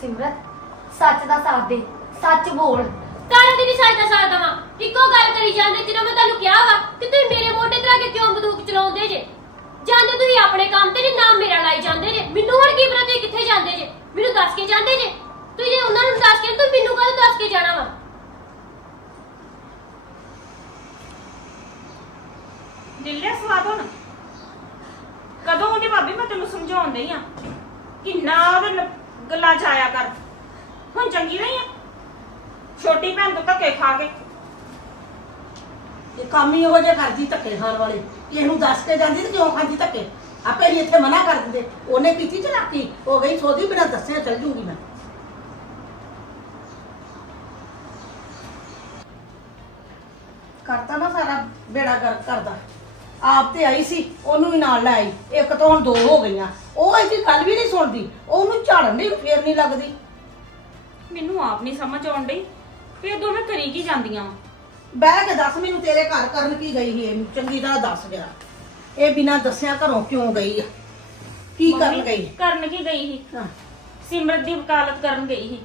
ਸਿਮਰਤ ਸੱਚ ਦਾ ਸਾਥ ਦੇ ਸੱਚ ਬੋਲ। ਤਾਰਾ ਦੀ ਸਹਾਇਤਾ ਸਾਥ ਦਵਾਂ? ਇੱਕੋ ਗੱਲ ਕਰੀ ਜਾਂਦੇ ਜਦੋਂ ਮੈਂ ਤੁਹਾਨੂੰ ਕਿਹਾ ਵਾ ਕਿ ਤੁਸੀਂ ਮੇਰੇ ਮੋਢੇ ਤੇ ਆ ਕੇ ਕਿਉਂ ਬੰਦੂਕ ਚਲਾਉਂਦੇ ਜੇ? ਜਾਂਦੇ ਤੁਸੀਂ ਆਪਣੇ ਕੰਮ ਤੇ ਜੇ ਨਾਮ ਮੇਰਾ ਲਾਈ ਜਾਂਦੇ ਜੇ? ਮੈਨੂੰ ਹੁਣ ਕੀ ਪਤਾ ਤੁਸੀਂ ਕਿੱਥੇ ਜਾਂਦੇ ਜੇ? ਮੈਨੂੰ ਦੱਸ ਕੇ ਜਾਂਦੇ ਜੇ? ਤੁਸੀਂ ਜੇ ਉਹਨਾਂ ਨੂੰ ਦੱਸ ਕੇ ਤੁਸੀਂ ਮੈਨੂੰ ਕਦੋਂ ਦੱਸ ਕੇ ਜਾਣਾ ਵਾ? ਦਿੱਲੇ ਸਵਾਦ ਹੁਣ। ਕਦੋਂ ਉਹਨੇ ਭਾਬੀ ਮੈਂ ਤੈਨੂੰ ਸਮਝਾਉਣ ਡਈ ਆ। ਕਿ ਨਾ ਉਹਦੇ ਲ- ਗੱਲਾਂ ਚ ਆਇਆ ਕਰ। ਹੁਣ ਚੰਗੀ ਨਹੀਂ ਆ? ਛੋਟੀ ਭੈਣ ਤੋਂ ਧੱਕੇ ਖਾ ਕੇ। ਇਹ ਕੰਮ ਹੀ ਇਹੋ ਜਿਹਾ ਕਰਦੀ ਧੱਕੇ ਖਾਣ ਵਾਲੇ। ਕਿ ਇਹਨੂੰ ਦੱਸ ਕੇ ਜਾਂਦੀ ਤੇ ਕਿਉਂ ਖਾਂਦੀ ਧੱਕੇ? ਆਪੇ ਹੀ ਇੱਥੇ ਮਨਾ ਕਰ ਦਿੰਦੇ। ਉਹਨੇ ਕੀਤੀ ਚਲਾਕੀ? ਹੋ ਗਈ ਸੋਦੀ ਬਿਨਾਂ ਦੱਸਿਆ ਚੱਲ ਜੂਗੀ ਮੈਂ। ਕਰਤਾ ਨਾ ਸਾਰਾ ਬੇੜਾ ਕਰ ਕਰਦਾ। ਆਪ ਤੇ ਆਈ ਸੀ ਉਹਨੂੰ ਵੀ ਨਾਲ ਲੈ ਆਈ। ਇੱਕ ਤੋਂ ਹੁਣ ਦੋ ਹੋ ਗਈਆਂ। ਉਹ ਇਹਦੀ ਗੱਲ ਵੀ ਨਹੀਂ ਸੁਣਦੀ। ਉਹਨੂੰ ਝਾੜਨ ਦੀ ਫੇਰ ਨਹੀਂ ਲੱਗਦੀ। ਮੈਨੂੰ ਆਪ ਨਹੀਂ ਸਮਝ ਆਉਣ ਡਈ। ਵੀ ਇਹ ਦੋਵੇਂ ਕਰੀ ਕੀ ਜਾਂਦੀਆਂ? ਵਾਂ। ਬਹਿ ਕੇ ਦੱਸ ਮੈਨੂੰ ਤੇਰੇ ਘਰ ਕਰਨ ਕੀ ਗਈ ਸੀ ਇਹ ਚੰਗੀ ਤਰ੍ਹਾਂ ਦੱਸ ਗਿਆ ਇਹ ਬਿਨਾਂ ਦੱਸਿਆ ਘਰੋਂ ਕਿਉਂ ਗਈ ਆ? ਕੀ ਕਰਨ ਮੰਮੀ, ਗਈ? ਕਰਨ ਕੀ ਗਈ ਸੀ? ਹਾਂ। ਸਿਮਰਤ ਦੀ ਵਕਾਲਤ ਕਰਨ ਗਈ ਸੀ।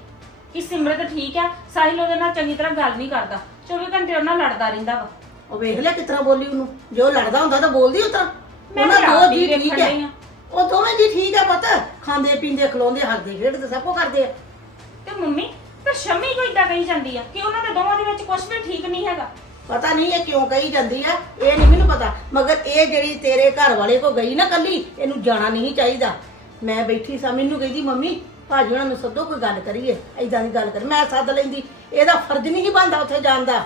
ਕਿ ਸਿਮਰਤ ਠੀਕ ਆ? ਸਾਹਿਲ ਉਹਦੇ ਨਾਲ ਚੰਗੀ ਤਰ੍ਹਾਂ ਗੱਲ ਨਹੀਂ ਕਰਦਾ। 24 ਘੰਟੇ ਉਹਨਾਂ ਲੜਦਾ ਰਹਿੰਦਾ ਵਾ। ਉਹ ਵੇਖ ਲਿਆ ਤਰ੍ਹਾਂ ਬੋਲੀ ਉਹਨੂੰ? ਜੋ ਲੜਦਾ ਹੁੰਦਾ ਤਾਂ ਬੋਲਦੀ ਉਹ ਤਾਂ। ਮੈਂ ਉਹਨਾਂ ਤਾਂ ਦੋ ਆਪ ਜੀ ਠੀਕ ਡਈ ਹੈ। ਆਂ। ਉਹ ਦੋਵੇਂ ਜੀ ਠੀਕ ਹੈ ਪੁੱਤ। ਖਾਂਦੇ ਪੀਂਦੇ ਖਲੋਂਦੇ ਹੱਸਦੇ ਖੇਡਦੇ ਸਭ ਕੁਝ ਕਰਦੇ ਆ। ਤੇ ਮੰਮੀ ਪਰ ਸ਼ਮੀ ਕੋਈ ਇਦਾਂ ਕਹੀ ਜਾਂਦੀ ਆ ਕਿ ਉਹਨਾਂ ਦੇ ਦੋਵਾਂ ਦੇ ਵਿੱਚ ਕੁਝ ਵੀ ਠੀਕ ਨਹੀਂ ਹੈਗਾ। ਪਤਾ ਨਹੀਂ ਇਹ ਕਿਉਂ ਕਹੀ ਜਾਂਦੀ ਆ ਇਹ ਨਹੀਂ ਮੈਨੂੰ ਪਤਾ। ਮਗਰ ਇਹ ਜਿਹੜੀ ਤੇਰੇ ਘਰ ਵਾਲੇ ਕੋ ਗਈ ਨਾ ਕੱਲੀ ਇਹਨੂੰ ਜਾਣਾ ਨਹੀਂ ਚਾਹੀਦਾ। ਮੈਂ ਬੈਠੀ ਸਾਂ ਮੈਨੂੰ ਕਹਿੰਦੀ ਮੰਮੀ ਭਾਜੀ ਉਹਨਾਂ ਨੂੰ ਸੱਦੋ ਕੋਈ ਗੱਲ ਕਰੀਏ ਐਦਾਂ ਦੀ ਗੱਲ ਕਰ ਮੈਂ ਸੱਦ ਲੈਂਦੀ ਇਹਦਾ ਫਰਜ਼ ਨਹੀਂ ਬੰਦਾ ਉੱਥੇ ਜਾਣ ਦਾ।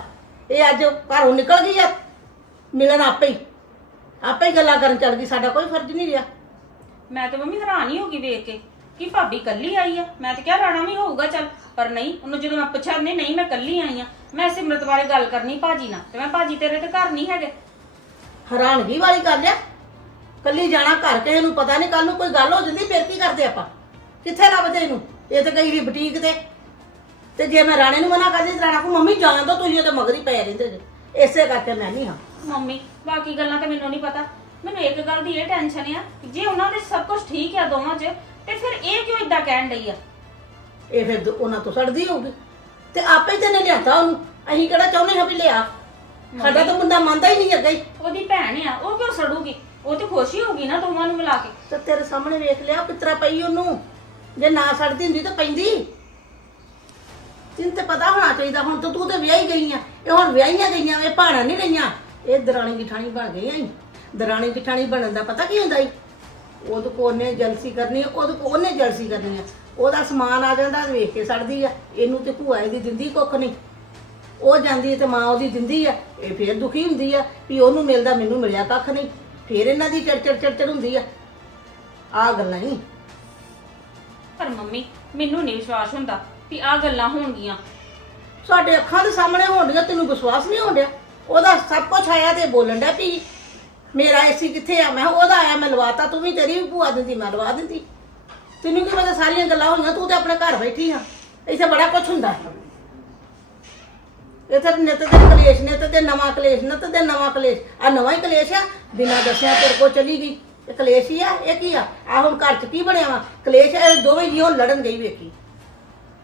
ਇਹ ਅੱਜ ਘਰੋਂ ਨਿਕਲ ਗਈ ਆ। ਮਿਲਣ ਆਪੇ ਹੀ। ਆਪੇ ਹੀ ਗੱਲਾਂ ਕਰਨ ਚੱਲ ਗਈ ਸਾਡਾ ਕੋਈ ਫਰਜ਼ ਨਹੀਂ ਰਿਹਾ। ਮੈਂ ਤੇ ਮੰਮੀ ਹੈਰਾਨ ਹੀ ਹੋ ਗਈ ਵੇਖ ਕੇ। ਕਿ ਭਾਬੀ ਕੱਲੀ ਆਈ ਆ? ਮੈਂ ਤੇ ਕਿਹਾ ਰਾਣਾ ਵੀ ਹੋਊਗਾ ਚੱਲ। ਪਰ ਨਹੀਂ ਉਹਨੂੰ ਜਦੋਂ ਮੈਂ ਪੁੱਛਿਆ ਨਹੀਂ ਨਹੀਂ ਮੈਂ ਕੱਲੀ ਆਈ ਆ। ਮੈਂ ਸਿਮਰਤ ਬਾਰੇ ਗੱਲ ਕਰਨੀ ਭਾਜੀ ਨਾਲ ਤੇ ਮੈਂ ਭਾਜੀ ਤੇਰੇ ਤੇ ਘਰ ਨਹੀਂ ਹੈਗੇ। ਹੈਰਾਨਗੀ ਵਾਲੀ ਗੱਲ ਆ। ਕੱਲੀ ਜਾਣਾ ਘਰ ਕਿਸੇ ਨੂੰ ਪਤਾ ਨਹੀਂ ਕੱਲ ਨੂੰ ਕੋਈ ਗੱਲ ਹੋ ਜਾਂਦੀ ਫਿਰ ਕੀ ਕਰਦੇ ਆਪਾਂ? ਕਿੱਥੇ ਲੱਭਦੇ ਇਹਨੂੰ? ਇਹ ਤਾਂ ਗਈ ਵੀ ਬੁਟੀਕ ਤੇ। ਤੇ ਜੇ ਮੈਂ ਰਾਣੇ ਨੂੰ ਮਨਾ ਕਰਦੀ ਤਾਂ ਰਾਣਾ ਕੋ ਮੰਮੀ ਜਾਣ ਦੋ ਤੁਸੀਂ ਉਹਦੇ ਮਗਰ ਹੀ ਪੈ ਰਹਿੰਦੇ ਜੇ। ਇਸੇ ਕਰਕੇ ਮੈਂ ਨਹੀਂ ਹਾਂ। ਮੰਮੀ ਬਾਕੀ ਗੱਲਾਂ ਤੇ ਮੈਨੂੰ ਨਹੀਂ ਪਤਾ। ਮੈਨੂੰ ਇੱਕ ਗੱਲ ਦੀ ਇਹ ਟੈਨਸ਼ਨ ਆ ਜੇ ਉਹਨਾਂ ਦੇ ਸਭ ਕੁਝ ਠੀਕ ਆ ਦੋਵਾਂ 'ਚ ਤੇ ਫਿਰ ਇਹ ਕਿਉਂ ਇਦਾਂ ਕਹਿਣ ਡਈ ਆ? ਇਹ ਫਿਰ ਦ- ਉਹਨਾਂ ਤੋਂ ਸੜਦੀ ਹੋਊਗੀ। ਤੇ ਆਪੇ ਤੇ ਨੇ ਲਿਆਤਾ ਉਹਨੂੰ। ਅਸੀਂ ਕਿਹੜਾ ਚਾਹੁੰਦੇ ਹਾਂ ਵੀ ਲਿਆ। ਸਾਡਾ ਤਾਂ ਮੁੰਡਾ ਮੰਨਦਾ ਹੀ ਨਹੀਂ ਅੱਗੇ। ਹੀ ਉਹਦੀ ਭੈਣ ਆ ਉਹ ਕਿਉਂ ਸੜੂਗੀ? ਉਹ ਤੇ ਖੁਸ਼ੀ ਹੋਗੀ ਨਾ ਦੋਵਾਂ ਨੂੰ ਮਿਲਾ ਕੇ। ਤੇ ਤੇਰੇ ਸਾਹਮਣੇ ਵੇਖ ਲਿਆ ਪਿੱਤਰਾ ਪਈ ਉਹਨੂੰ। ਜੇ ਨਾ ਸੜਦੀ ਹੁੰਦੀ ਤਾਂ ਪੈਂਦੀ। ਤੈਨੂੰ ਤੇ ਪਤਾ ਹੋਣਾ ਚਾਹੀਦਾ, ਹੁਣ ਤਾਂ ਤੂੰ ਤੇ ਵਿਆਹੀ ਗਈ ਆ। ਇਹ ਹੁਣ ਵਿਆਹੀਆਂ ਗਈਆਂ ਇਹ ਭਾਣਾ ਨਹੀਂ ਰਹੀਆਂ। ਇਹ ਦਰਾਣੀ ਜਠਾਣੀ ਬਣ ਗਈਆਂ ਈ ਦਰਾਣੀ ਜਠਾਣੀ ਬਣਨ ਦਾ ਪਤਾ ਕੀ ਹੁੰਦਾ ਈ? ਉਹਦੇ ਕੋ ਉਹਨੇ ਜਲਸੀ ਕਰਨੀ ਆ ਉਹਦੇ ਕੋ ਉਹਨੇ ਜਲਸੀ ਕਰਨੀ ਆ। ਉਹਦਾ ਸਮਾਨ ਆ ਜਾਂਦਾ ਵੇਖ ਕੇ ਸੜਦੀ ਆ। ਇਹਨੂੰ ਤੇ ਭੂਆ ਇਹਦੀ ਦਿੰਦੀ ਕੁੱਖ ਨਹੀਂ। ਉਹ ਜਾਂਦੀ ਤੇ ਮਾਂ ਉਹਦੀ ਦਿੰਦੀ ਆ, ਇਹ ਫੇਰ ਦੁਖੀ ਹੁੰਦੀ ਆ ਵੀ ਉਹਨੂੰ ਮਿਲਦਾ, ਮੈਨੂੰ ਮਿਲਿਆ ਕੱਖ ਨਹੀਂ। ਫੇਰ ਇਹਨਾਂ ਦੀ ਚੜਚੜ ਚੜਚੜ ਹੁੰਦੀ ਆ। ਆ ਗੱਲਾਂ ਹੀ ਪਰ ਮੰਮੀ, ਮੈਨੂੰ ਨਹੀਂ ਵਿਸ਼ਵਾਸ ਹੁੰਦਾ। ਵੀ ਆ ਗੱਲਾਂ ਹੋਣਗੀਆਂ। ਸਾਡੇ ਅੱਖਾਂ ਦੇ ਸਾਹਮਣੇ ਹੋਣਡੀਆਂ ਤੈਨੂੰ ਵਿਸ਼ਵਾਸ ਨਹੀਂ ਹੋਣ ਡਿਆ? ਉਹਦਾ ਸਭ ਕੁਝ ਆਇਆ ਤੇ ਬੋਲਣ ਡਿਆ ਵੀ ਮੇਰਾ ਏਸੀ ਕਿੱਥੇ ਆ? ਮੈਂ ਕਿਹਾ ਉਹਦਾ ਆਇਆ, ਮੈਂ ਲਵਾਤਾ, ਤੂੰ ਵੀ ਤੇਰੀ ਵੀ ਭੂਆ ਦਿੰਦੀ, ਮੈਂ ਲਵਾ ਦਿੰਦੀ। ਤੈਨੂੰ ਕੀ ਪਤਾ ਸਾਰੀਆਂ ਗੱਲਾਂ ਹੋਈਆਂ, ਤੂੰ ਤੇ ਆਪਣੇ ਘਰ ਬੈਠੀ ਆ। ਇੱਥੇ ਬੜਾ ਕੁਝ ਹੁੰਦਾ। ਇੱਥੇ ਨਿੱਤ ਦੇ ਕਲੇਸ਼, ਨਿੱਤ ਦੇ ਨਵਾਂ ਕਲੇਸ਼, ਨਿੱਤ ਦੇ ਨਵਾਂ ਕਲੇਸ਼। ਆ ਨਵਾਂ ਹੀ ਕਲੇਸ਼ ਆ, ਬਿਨਾਂ ਦੱਸਿਆ ਤੇਰੇ ਕੋਲ ਚਲੀ ਗਈ। ਇਹ ਕਲੇਸ਼ ਹੀ ਆ, ਇਹ ਕੀ ਆ? ਆ ਹੁਣ ਘਰ ਚ ਕੀ ਬਣਿਆ ਵਾ? ਕਲੇਸ਼ ਇਹ ਦੋਵੇਂ ਜੀਓ ਲੜਨ ਗਈ ਵੇਖੀ।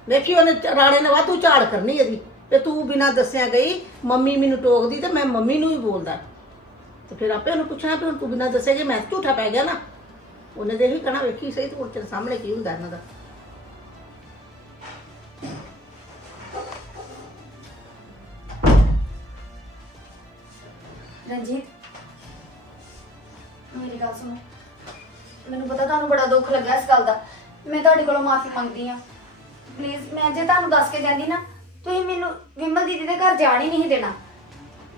ਵੇਖੀ ਉਹਨੇ ਰਾਣੇ ਨੇ ਵਾਧੂ ਝਾੜ ਕਰਨੀ ਇਹਦੀ। ਤੇ ਤੂੰ ਬਿਨਾਂ ਦੱਸਿਆ ਗਈ, ਮੰਮੀ ਮੈਨੂੰ ਟੋਕਦੀ ਤੇ ਮੈਂ ਮੰਮੀ ਨੂੰ ਵੀ ਬੋਲਦਾ। ਤੇ ਫਿਰ ਆਪੇ ਉਹਨੂੰ ਪੁੱਛਣਾ ਵੀ ਹੁਣ ਤੂੰ ਬਿਨਾਂ ਦੱਸੇ ਕਿ ਮੈਂ ਝੂਠਾ ਪੈ ਗਿਆ ਨਾ। ਉਹਨੇ ਦੇ ਹੀ ਕਹਣਾ, ਵੇਖੀ ਸਹੀ ਤੂੰ ਤੇਰੇ ਸਾਹਮਣੇ ਕੀ ਹੁੰਦਾ ਇਹਨਾਂ ਦਾ। ਰਣਜੀਤ, ਮੇਰੀ ਗੱਲ ਸੁਣੋ। ਮੈਨੂੰ ਪਤਾ ਤੁਹਾਨੂੰ ਬੜਾ ਦੁੱਖ ਲੱਗਾ ਇਸ ਗੱਲ ਦਾ। ਮੈਂ ਤੁਹਾਡੇ ਕੋਲੋਂ ਮਾਫੀ ਮੰਗਦੀ ਆ ਪਲੀਜ਼ ਮੈਂ ਜੇ ਤੁਹਾਨੂੰ ਦੱਸ ਕੇ ਜਾਂਦੀ ਨਾ, ਤੁਸੀਂ ਮੈਨੂੰ ਵਿਮਲ ਦੀਦੀ ਦੇ ਘਰ ਜਾਣ ਹੀ ਨਹੀਂ ਦੇਣਾ।